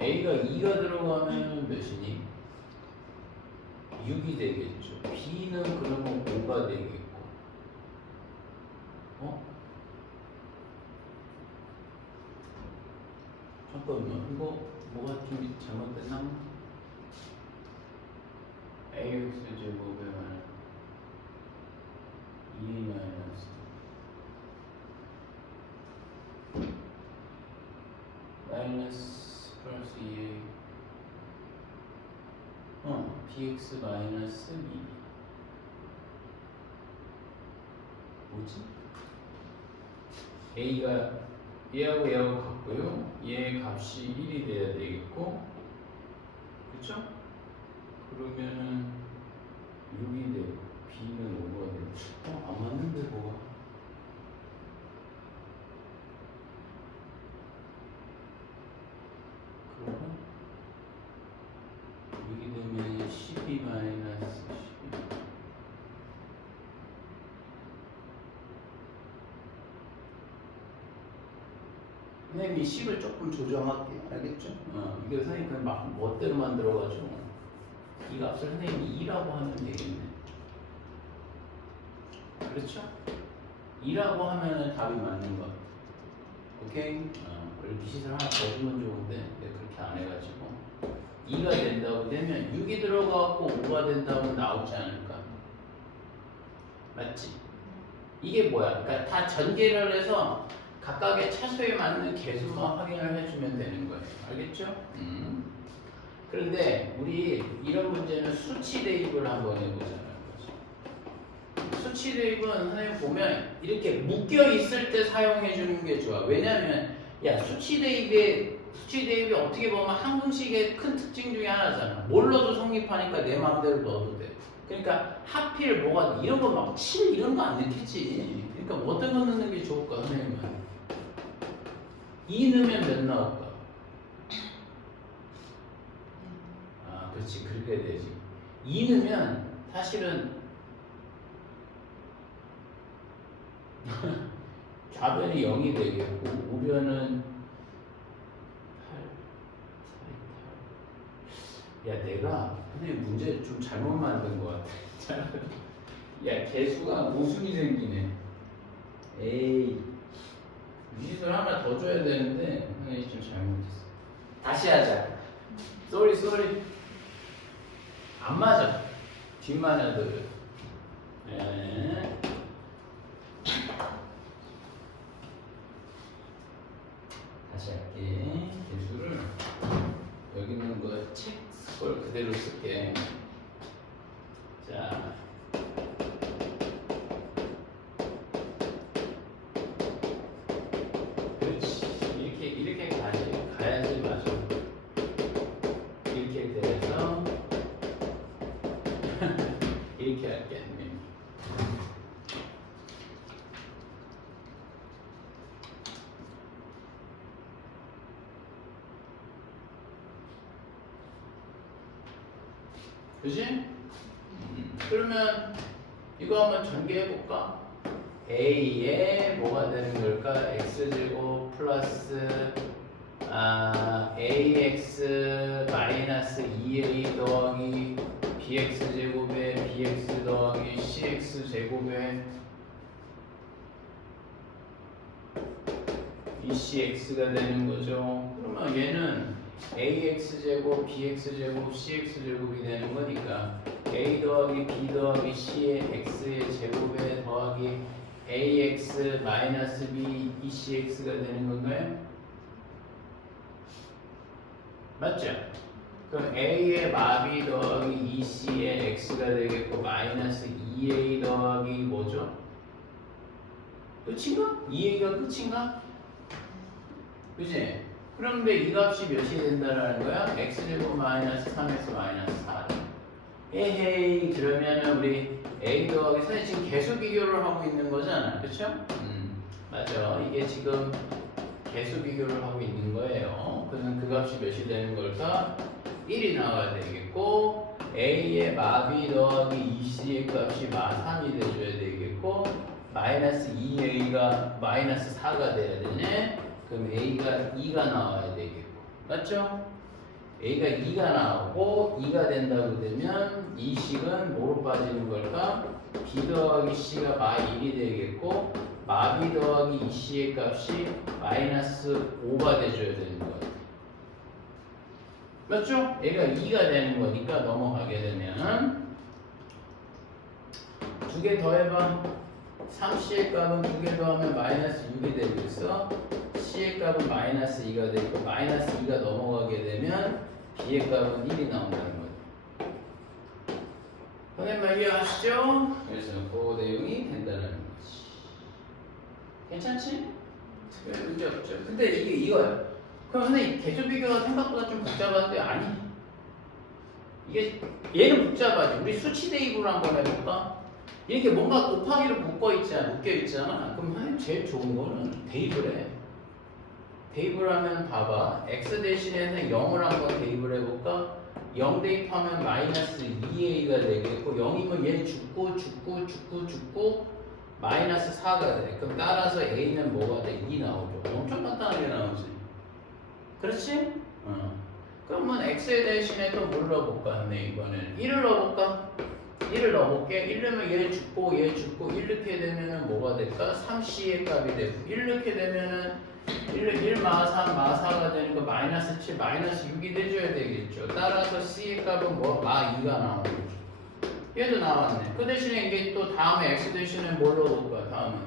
A가 2가 들어가면 몇이니? 6이 되겠죠. B는 그러면 5가 되겠고. 잠깐만, 이거 뭐가 좀 잘못됐나? AX 제곱에 2A 마이너스 플러스 2A bx 마이너스 2b 뭐지? a가 얘하고 얘하고 같고요. 얘 값이 1이 돼야 되겠고, 그쵸? 그러면은 6이 되고 b는 5가 되고 안 맞는데 뭐가? 그러면 6이 되면 12 마이너스 12. 선생님이 10을 조금 조정할게요. 알겠죠? 이게 선생님 그냥 막 멋대로 만들어가지고 이 값을 선생님이 2라고 하면 되겠네. 그렇죠? 2라고 하면 답이 맞는 것 같아. 오케이? 원래 미시를 하나 더 주면 좋은데 내가 그렇게 안 해가지고 2가 된다고 되면 6이 들어가고 5가 된다고 나오지 않을까? 맞지? 이게 뭐야? 그러니까 다 전개를 해서 각각의 차수에 맞는 개수만 확인을 해주면 되는 거예요. 알겠죠? 그런데 우리 이런 문제는 수치 대입을 한번 해보자는 거죠. 수치 대입은 선생님 보면 이렇게 묶여 있을 때 사용해 주는 게 좋아. 왜냐하면 야, 수치 대입이 어떻게 보면 항공식의 큰 특징 중에 하나잖아. 뭘 넣어도 성립하니까 내 마음대로 넣어도 돼. 그러니까 하필 뭐가 이런 거 막 7 이런 거 안 넣겠지. 그러니까 뭐 어떤 거 넣는 게 좋을까 선생님은? 2 넣으면 몇 나올까? 아, 그렇지. 그렇게 되지. 2 넣으면 사실은 좌변이 0이 되겠고 우변은 8, 4, 8. 야, 내가 근데 문제 좀 잘못 만든 것 같아. 야, 개수가 모순이 생기네. 에이, 유지를 하나 더 줘야 되는데 선생님이 좀 잘못했어. 다시 하자. 쏘리. 안 맞아. 뒷만 해도. 네. 다시 할게. 개수를 여기 있는 거 책 걸 그대로 쓸게. 자, 그렇지. 이렇게 가야지 맞아. 이렇게 돼서 이렇게 할게. 그지? 그러면 이거 한번 전개해 볼까? a에 뭐가 되는 걸까? x제곱 플러스 ax 마이너스 2a 더하기 bx제곱에 bx 더하기 cx제곱에 2cx가 되는 거죠. 그러면 얘는 ax제곱, bx제곱, cx제곱이 되는 거니까 a 더하기 b 더하기 c의 x의 제곱에 더하기 ax 마이너스 b 2cx가 되는 건가요? 맞죠? 그럼 a의 마비 더하기 2c의 x가 되겠고 마이너스 2a 더하기 뭐죠? 끝인가? 2a가 끝인가? 그치? 그런데 이 값이 몇이 된다라는 거야? x제곱 마이너스 3x 마이너스 4. 에헤이, 그러면은 우리 a 더하기 선생님 지금 계수 비교를 하고 있는 거잖아. 그쵸? 맞아. 이게 지금 계수 비교를 하고 있는 거예요. 그러면 그 값이 몇이 되는 걸까? 1이 나와야 되겠고 a의 마비 더하기 2c의 값이 마3이 돼줘야 되겠고 마이너스 2a가 마이너스 4가 돼야 되네. 그럼 a가 2가 나와야 되겠고 맞죠? a가 2가 나오고 2가 된다고 되면 이 식은 뭐로 빠지는 걸까? b 더하기 c가 마 1이 되겠고 마비 더하기 2c의 값이 마이너스 5가 돼줘야 되는 거 같아요. 맞죠? 얘가 2가 되는 거니까 넘어가게 되면 두 개 더해봐. 3c의 값은 두 개 더하면 마이너스 6이 되고 있어. c의 값은 마이너스 2가 되고 마이너스 2가 넘어가게 되면 b의 값은 1이 나온다는 거죠. 선생님 이해하시죠? 그래서 그 내용이 된다는 거지. 괜찮지? 특별히 문제 없죠. 근데 이게 이거야. 그럼 선생님 계수 비교가 생각보다 좀 복잡한데 아니. 이게 얘는 복잡하지. 우리 수치 대입으로 한번 해볼까? 이렇게 뭔가 곱하기로 묶여 있잖아. 그럼 선생님 제일 좋은 거는 대입을 해. 대입을 하면 봐봐. x 대신에는 0을 한번 대입을 해볼까? 0 대입하면 마이너스 2a가 되겠고 0이면 얘 죽고 마이너스 4가 돼. 그럼 따라서 a는 뭐가 돼? 2 나오죠. 엄청 간단하게 나오지. 그렇지? 그러면 x 대신에 또 뭘 넣어볼까? 네, 이번에는 1을 넣어볼까? 1을 넣어볼게. 1 넣으면 얘 죽고 1 넣게 되면은 뭐가 될까? 3c의 값이 되고 1 넣게 되면은 1 마3 마4가 되는 거 마이너스 7 마이너스 6이 돼줘야 되겠죠. 따라서 c의 값은 뭐 마2가 나오는 거죠. 얘도 나왔네. 그 대신에 이게 또 다음에 x 대신에 뭘 넣어볼까? 다음은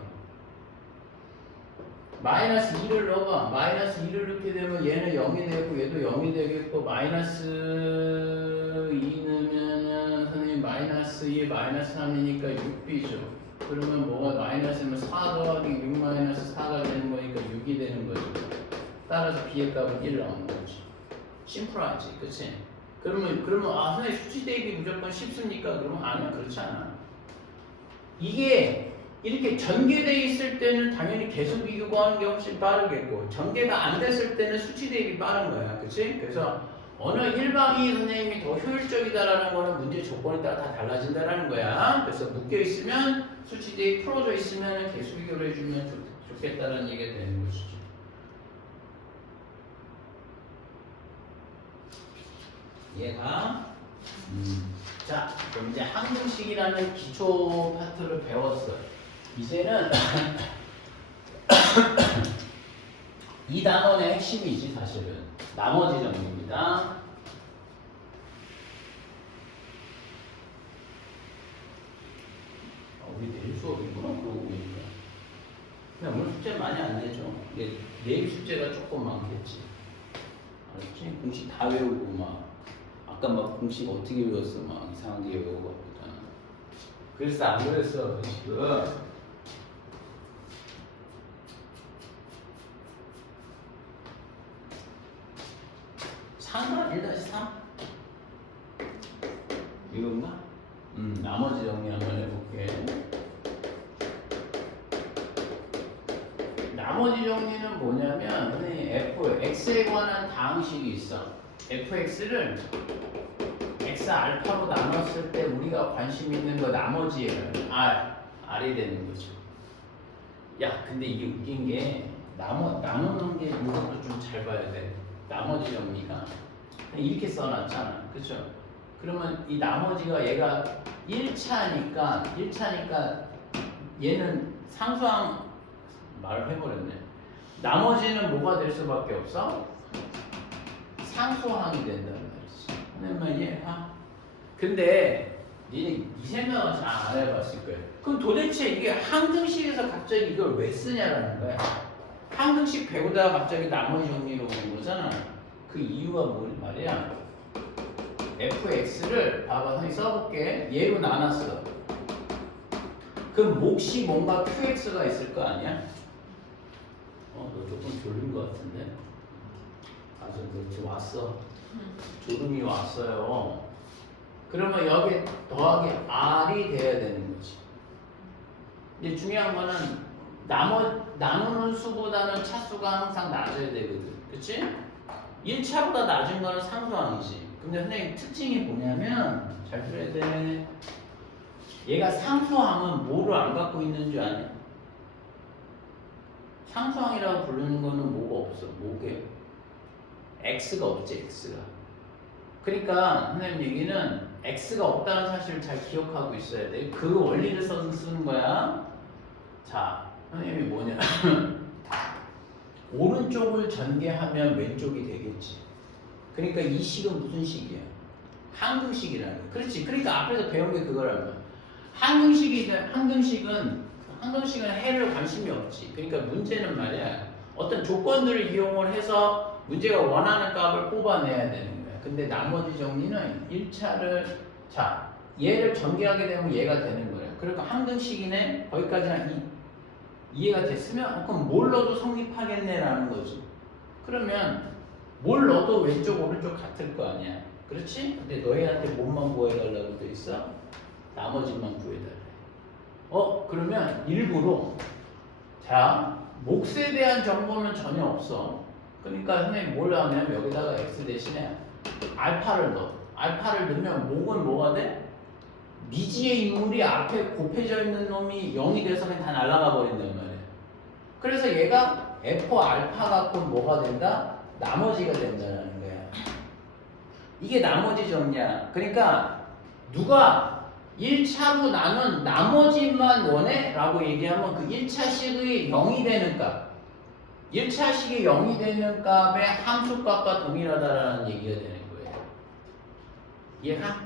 마이너스 2를 넣어봐. 마이너스 2를 넣게 되면 얘는 0이 되고 얘도 0이 되겠고 마이너스 2 넣으면은 선생님 마이너스 2 마이너스 3이니까 6b죠. 그러면 뭐가 마이너스면 4 더하기 6 마이너스 4가 되는 거니까 6이 되는 거죠. 따라서 B의 값은 1 나오는 거지. 심플하지, 그치? 그러면 아 선생님 수치 대입이 무조건 쉽습니까? 그러면 아니야, 그렇지 않아. 이게 이렇게 전개돼 있을 때는 당연히 계속 비교 구하는 게 훨씬 빠르겠고 전개가 안 됐을 때는 수치 대입이 빠른 거야, 그치? 그래서 어느 일방이 선생님이 더 효율적이다라는 거는 문제 조건에 따라 다 달라진다라는 거야. 그래서 묶여 있으면 수치 대입 풀어져 있으면 계속 비교를 해주면 좋겠다라는 얘기가 되는 것이죠. 이해가? 자, 그럼 이제 항등식이라는 기초 파트를 배웠어요. 이제는 이 단원의 핵심이지 사실은 나머지 정리입니다. 우리 내일 수업이구나 그러고 보니까. 근데 오늘 숙제 많이 안 내죠. 내일 숙제가 조금 많겠지. 알았지? 공식 다 외우고 막 아까 막 공식 어떻게 외웠어? 막 이상하게 외우고 있잖아. 그래서 안 그랬어 공식은. 상관 1-3? 이건가? 나머지 정리 한번 해볼게. 나머지 정리는 뭐냐면 X에 관한 다항식이 있어. fx를 x 알파로 나눴을 때 우리가 관심 있는 거 나머지에는 R이 되는 거죠. 야, 근데 이게 웃긴 게 나누는 게 이것도 좀 잘 봐야 돼. 나머지 정리가 이렇게 써놨잖아, 그렇죠? 그러면 이 나머지가 얘가 1차니까 얘는 상수항 말을 해버렸네. 나머지는 뭐가 될 수밖에 없어? 상수항이 된다는 말이지. 그러면 얘가 근데 이 생각은 잘 안 해봤을 거예요. 그럼 도대체 이게 항등식에서 갑자기 이걸 왜 쓰냐라는 거야. 항등식 배우다가 갑자기 나머지 정리로 오는 거잖아. 그 이유가 뭘 말이야? fx를 봐봐, 선생님 써볼게. 얘로 나눴어. 그럼 몫이 뭔가 qx가 있을 거 아니야? 너 조금 졸린 것 같은데? 아주 너 왔어. 졸음이 왔어요. 그러면 여기 더하기 r이 돼야 되는 거지. 이제 중요한 거는 나누는 수보다는 차수가 항상 낮아야 되거든. 그치? 1차보다 낮은 거는 상수항이지. 근데 선생님 특징이 뭐냐면 잘 들어야 돼. 얘가 상수항은 뭐를 안 갖고 있는 줄 아냐? 상수항이라고 부르는 거는 뭐가 없어. 뭐게? x가 없지, x가. 그러니까 선생님 얘기는 x가 없다는 사실을 잘 기억하고 있어야 돼. 그 원리를 써서 쓰는 거야. 자, 선생님이 뭐냐? 오른쪽을 전개하면 왼쪽이 되겠지. 그러니까 이 식은 무슨 식이야? 항등식이라는 거야. 그렇지. 그러니까 앞에서 배운 게 그거라는 거야. 항등식은 해를 관심이 없지. 그러니까 문제는 말이야. 어떤 조건들을 이용을 해서 문제가 원하는 값을 뽑아내야 되는 거야. 근데 나머지 정리는 1차를 얘를 전개하게 되면 얘가 되는 거야. 그러니까 항등식이네. 거기까지는 이해가 됐으면 그럼 뭘 넣어도 성립하겠네라는 거지. 그러면 뭘 넣어도 왼쪽 오른쪽 같을 거 아니야. 그렇지? 근데 너희한테 뭐만 구해달라고 돼 있어? 나머지만 구해달래. 그러면 일부러 몫에 대한 정보는 전혀 없어. 그러니까 선생님이 뭘 하냐면 여기다가 x 대신에 알파를 넣어. 알파를 넣으면 몫은 뭐가 돼? 미지의 인물이 앞에 곱해져 있는 놈이 0이 돼서 그냥 다 날아가 버린단 말이야. 그래서 얘가 f 알파 갖고 뭐가 된다? 나머지가 된다는 거야. 이게 나머지 정리야. 그러니까 누가 1차로 나눈 나머지만 원해? 라고 얘기하면 그 1차식의 0이 되는 값, 1차식이 0이 되는 값의 함수값과 동일하다라는 얘기가 되는 거예요. 이해가?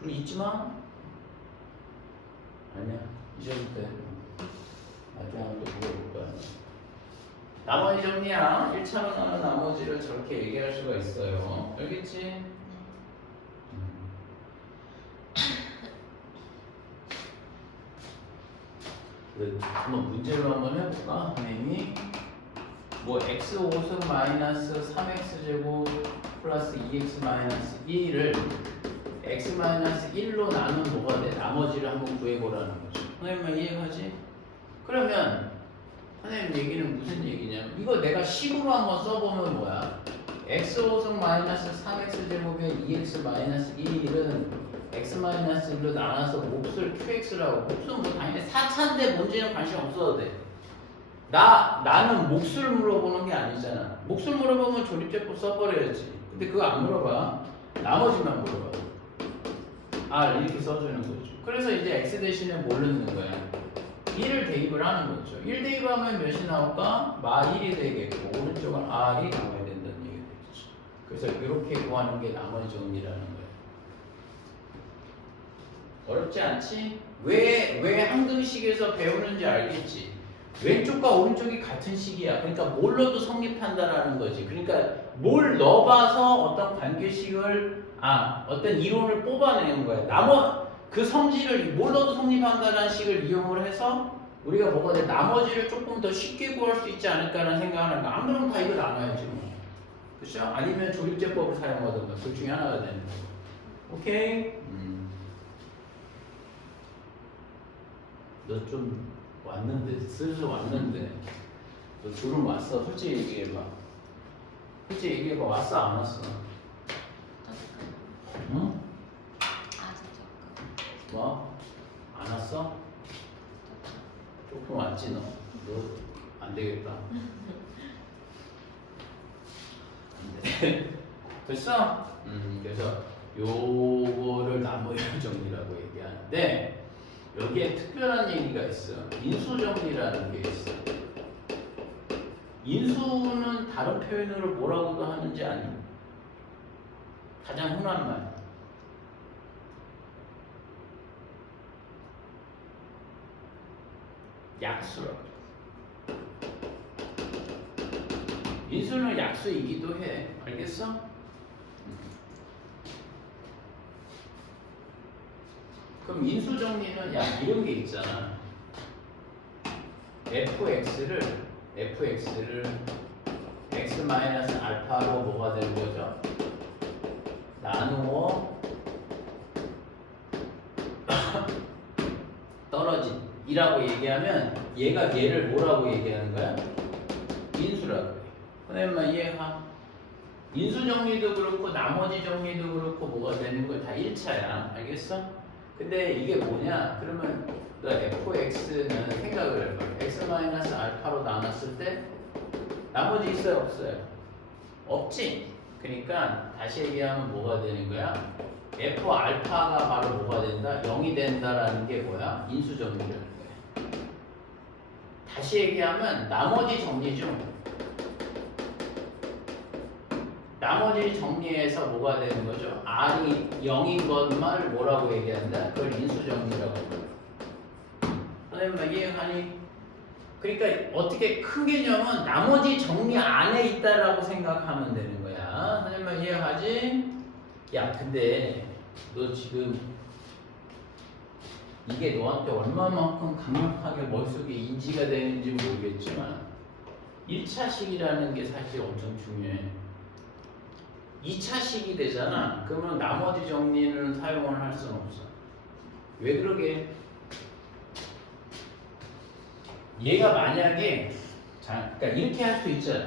그리고 잊지 마. 아니야, 잊어도 돼. 나중에 한번 또 물어볼 거야. 나머지 정리야. 1차로 나눈 나머지를 저렇게 얘기할 수가 있어요. 알겠지? 한번 문제로 한번 해볼까? 선생님이 뭐 x 5승 마이너스 3x 제곱 플러스 2x 마이너스 2를 x 마이너스 1로 나눈 뭐가 돼? 나머지를 한번 구해보라는 거죠. 선생님만 이해가지? 그러면 선생님 얘기는 무슨 얘기냐면 이거 내가 식으로 한번 써보면 뭐야? x 5승 마이너스 3x 제곱에 2x 마이너스 1은 x 마이너스 1로 나눠서 몫을 qx라고. 몫은 뭐 당연히 4차인데 뭔지는 관심 없어도 돼. 나는 몫을 물어보는 게 아니잖아. 몫을 물어보면 조립제법 써버려야지. 근데 그거 안 물어봐. 나머지만 물어봐. R 이렇게 써주는 거죠. 그래서 이제 x 대신에 뭘 넣는 거야? 1을 대입을 하는 거죠. 1 대입하면 몇이 나올까? 마 1이 되겠고 오른쪽은 R이 나와야 된다는 얘기 되겠죠. 그래서 이렇게 구하는 게 나머지 정리라는 거예요. 어렵지 않지? 왜 항등식에서 배우는지 알겠지? 왼쪽과 오른쪽이 같은 식이야. 그러니까 뭘 넣어도 성립한다라는 거지. 그러니까 뭘 넣어봐서 어떤 관계식을 어떤 이론을 뽑아내는 거야. 그 성질을 뭘 넣어도 성립한다라는 식을 이용을 해서 우리가 뭐가 돼? 나머지를 조금 더 쉽게 구할 수 있지 않을까라는 생각을 하는 거야. 안 그러면 다 이거 나눠야지 뭐. 그렇죠? 아니면 조립제법을 사용하든가 둘 중에 하나가 되는 거고. 오케이? 너 좀 왔는데 슬슬 왔는데 너 주름 왔어? 솔직히 얘기해봐. 솔직히 얘기해봐. 왔어 안 왔어? 응? 아직 조금. 뭐? 안 왔어? 조금 왔지 너. 너 안 되겠다. 안 돼. 됐어? 그래서 요거를 나머지 정리라고 얘기하는데 여기에 특별한 얘기가 있어. 인수정리라는 게 있어. 인수는 다른 표현으로 뭐라고도 하는지 아니? 가장 흔한 말. 약수라고. 인수는 약수이기도 해. 알겠어? 그럼 인수 정리는 이런 게 있잖아. fx를 x 마이너스 알파로 뭐가 되는 거죠? 나누어 떨어진 이라고 얘기하면 얘가 얘를 뭐라고 얘기하는 거야? 인수라고 해. 선생님만 이해가? 인수 정리도 그렇고 나머지 정리도 그렇고 뭐가 되는 거 다 1차야. 알겠어? 근데 이게 뭐냐? 그러면 너 fx는 생각을 해봐. x 마이너스 알파로 나눴을 때 나머지 있어요? 없어요? 없지? 그러니까 다시 얘기하면 뭐가 되는 거야? f 알파가 바로 뭐가 된다? 0이 된다라는 게 뭐야? 인수 정리라는 거야. 다시 얘기하면 나머지 정리 중 나머지 정리해서 뭐가 되는 거죠? R이 0인 것만 뭐라고 얘기한다? 그걸 인수정리라고 합니다. 선생님 이해하니? 그러니까 어떻게 큰 개념은 나머지 정리 안에 있다라고 생각하면 되는 거야. 선생님 이해하지? 야 근데 너 지금 이게 너한테 얼마만큼 강력하게 머릿속에 인지가 되는지 모르겠지만 1차식이라는 게 사실 엄청 중요해. 2차식이 되잖아. 그러면 나머지 정리는 사용을 할 수는 없어. 왜 그러게? 얘가 만약에 그러니까 이렇게 할 수 있잖아.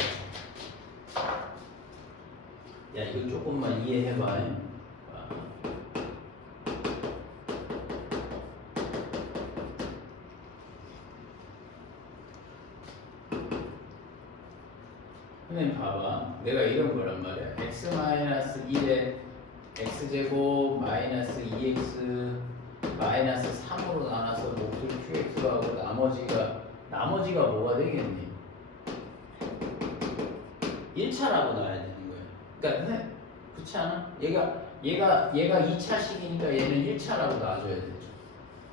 야 이거 조금만 이해해봐. 선생님 봐봐. 내가 이런 거란 말이야. x 마이너스 1에 x제곱 마이너스 2x 마이너스 3으로 나눠서 몫을 qx로 하고 나머지가 뭐가 되겠니? 1차라고 놔야 되는 거야. 그러니까 그렇지 않아? 얘가 2차식이니까 얘는 1차라고 놔줘야 되죠.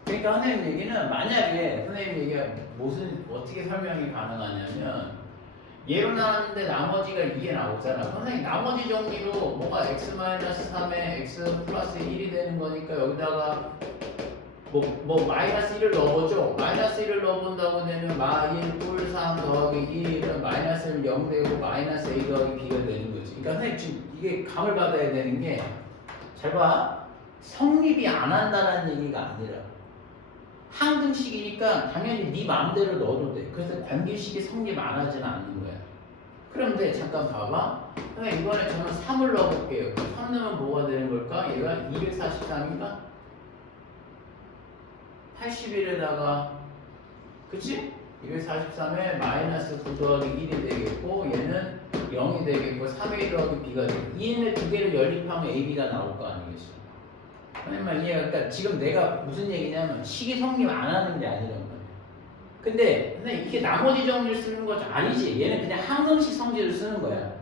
그러니까 선생님 얘기는 만약에 선생님 얘기가 어떻게 설명이 가능하냐면 얘로 나왔는데 나머지가 2에 나오잖아. 선생님 나머지 정리로 뭐가 x-3에 x 플러스 1이 되는 거니까 여기다가 뭐 마이너스 1을 넣어보죠. 마이너스 1을 넣어본다고 되면 마1 뿔 3 더하기 2는 마이너스 1 0 되고 마이너스 a 더하기 b가 되는 거지. 그러니까 선생님 지금 이게 감을 받아야 되는 게 잘 봐. 성립이 안 한다는 얘기가 아니라 항등식이니까 당연히 네 마음대로 넣어도 돼. 그래서 관계식이 성립 안 하지는 않는 거야. 그런데 잠깐 봐봐. 그러니까 이번에 저는 3을 넣어볼게요. 3 넣으면 뭐가 되는 걸까? 얘가 243인가? 81에다가 그치? 243에 마이너스 9 더하기 1이 되겠고 얘는 0이 되겠고 3a 더하기 b가 되겠고 얘네 두 개를 연립하면 ab가 나올 거 아니겠어? 그러면 그러니까 지금 내가 무슨 얘기냐면 식이 성립 안 하는 게 아니란 말이야. 근데 이게 나머지 정리를 쓰는 거 아니지. 얘는 그냥 항등식 성질을 쓰는 거야.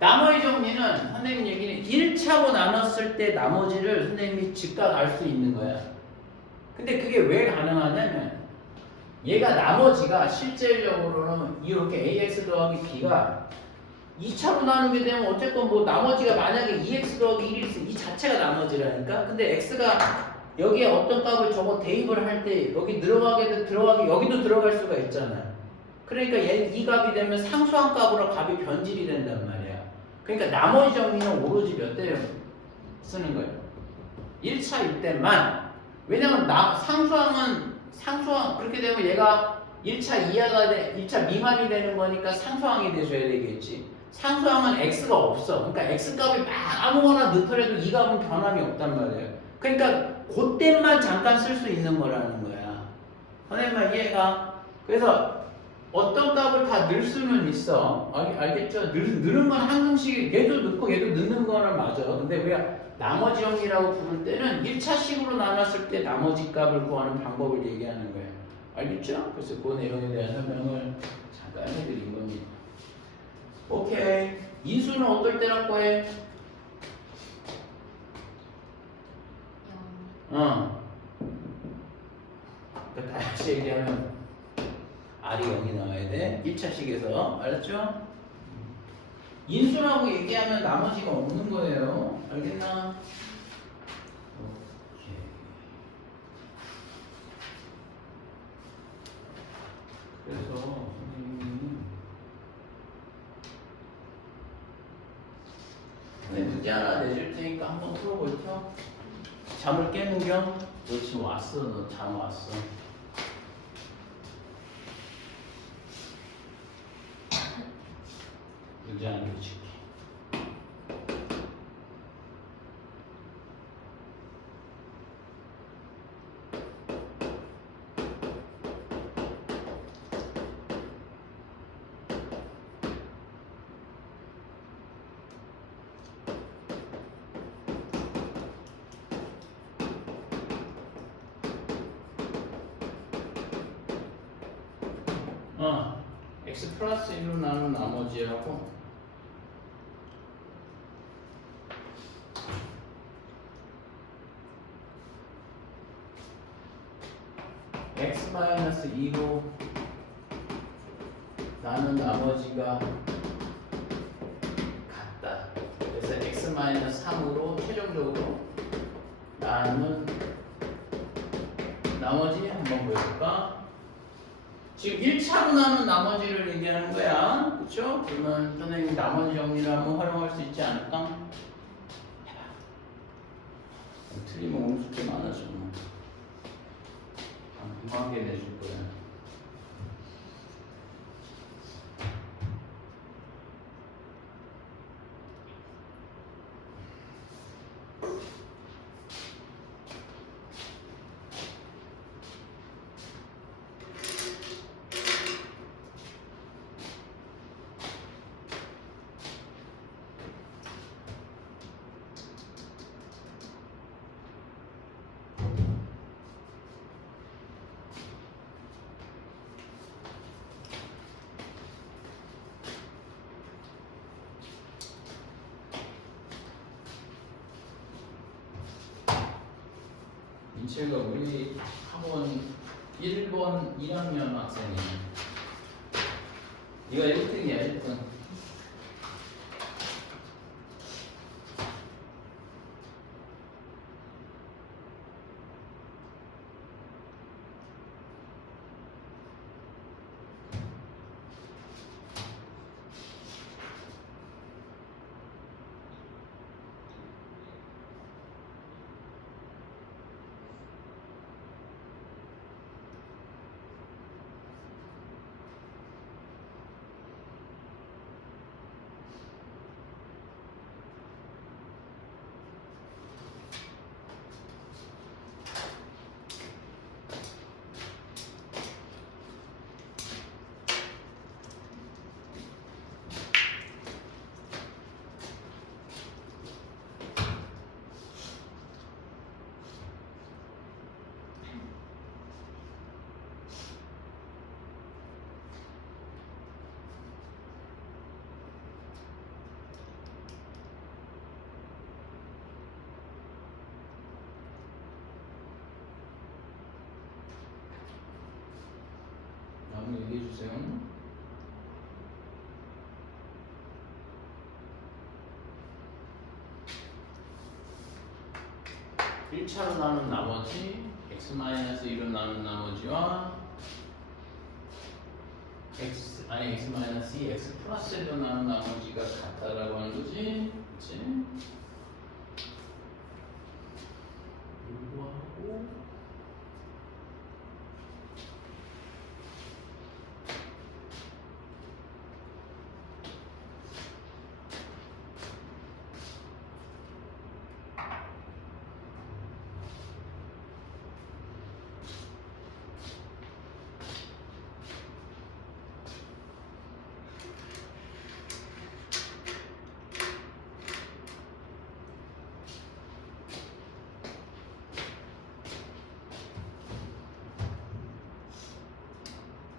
나머지 정리는 선생님 얘기는 1차로 나눴을 때 나머지를 선생님이 즉각 알 수 있는 거야. 근데 그게 왜 가능하냐면 얘가 나머지가 실질적으로는 이렇게 ax 더하기 b가 2차로 나누게 되면 어쨌건 뭐 나머지가 만약에 2x 더하기 1이 있으면 이 자체가 나머지라니까. 근데 x가 여기에 어떤 값을 저거 대입을 할 때 여기 들어가게 여기도 들어갈 수가 있잖아. 그러니까 이 값이 되면 상수한 값으로 값이 변질이 된단 말이야. 그러니까 나머지 정리는 오로지 몇 대 쓰는 거예요. 1차일 때만. 왜냐면 상수항은 그렇게 되면 얘가 1차 이하가 1차 미만이 되는 거니까 상수항이 돼줘야 되겠지. 상수항은 x가 없어. 그러니까 x값이 막 아무거나 넣더라도 이 값은 변함이 없단 말이에요. 그러니까 그때만 잠깐 쓸 수 있는 거라는 거야. 선생님만 이해가? 그래서 어떤 값을 다 넣을 수는 있어. 알겠죠? 넣는 건 항등식 얘도 넣고 얘도 넣는 거는 맞아. 근데 왜 나머지 형이라고 부를 때는 1차식으로 나눴을 때 나머지 값을 구하는 방법을 얘기하는 거예요. 알겠죠? 그래서 그 내용에 대한 설명을 잠깐 해드린 겁니다. 오케이. 인수는 어떨 때라고 해? 그러니까 다시 얘기하면 R이 0이 나와야 돼. 1차식에서. 알았죠? 인수라고 얘기하면 나머지가 없는 거예요. 알겠나? 오케이. 그래서 선생님이 문제 하나 내줄 테니까 한번 풀어볼게요. 잠을 깨는 겸? 너 지금 왔어. 너 잠 왔어. 문제 하나 내줄게. x 플러스 1로 나눈 나머지하고 x 마이너스 2로 나눈 나머지가 같다. 그래서 x 마이너스 3으로 최종적으로 나눈 나머지 한번 보여볼까? 지금 1차로 나눈 나머지를 얘기하는 거야. 그쵸? 그러면 선생님이 나머지 정리를 한번 활용할 수 있지 않을까? 해봐. 틀리면 오늘 숙제 많아져. 금방하게 내줄 거야. 제가 우리 학원 1번 1학년 학생이에요. 이거 1등이야 1등. 얘기해 주세요. 1차로 나눈 나머지 x-1로 나눈 나머지와 x-2, x 플러스 1로 나눈 나머지가 같다라고 하는 거지. 그치? 요거하고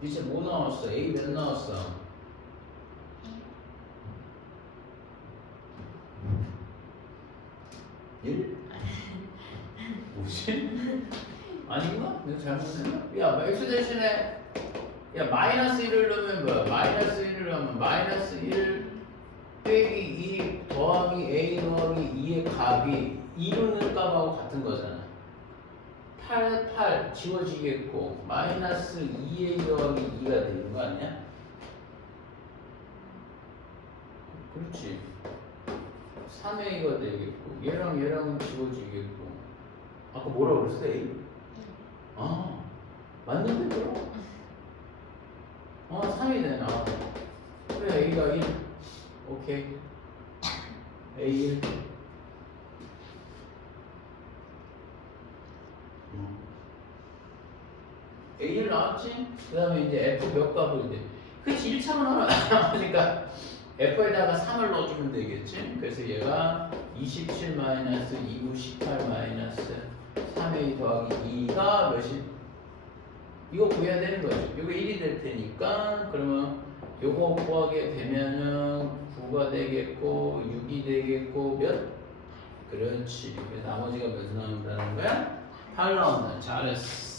이제 뭐 나왔어? A 몇 나왔어? 일? 뭐지? 아닌가? 내가 잘못했나? 야, x 대신에 야 마이너스 1을 넣으면 뭐야? 마이너스 1을 넣으면 마이너스 1 빼기 2 더하기 A 더하기 2의 값이 2로 넣을 값하고 같은 거잖아. 8 지워지겠고 마이너스 2A 더하기 2가 되는 거 아니야? 그렇지. 3A가 되겠고 얘랑 얘랑은 지워지겠고 아까 뭐라고 그랬어? A? 아 맞는데 그럼? 3이 되나? 그래 A가 1 오케이 A 1 A1 나왔지? 그 다음에 이제 F 몇 값을 이제 그치 1차로 나오니까 F에다가 3을 넣어주면 되겠지? 그래서 얘가 27 마이너스 2구 18 마이너스 3A 더하기 2가 몇이? 이거 구해야 되는 거지. 이거 1이 될 테니까 그러면 요거 구하게 되면은 9가 되겠고 6이 되겠고 몇? 그렇지. 그래서 나머지가 몇 나온다는 거야? 8 나온다. 잘했어.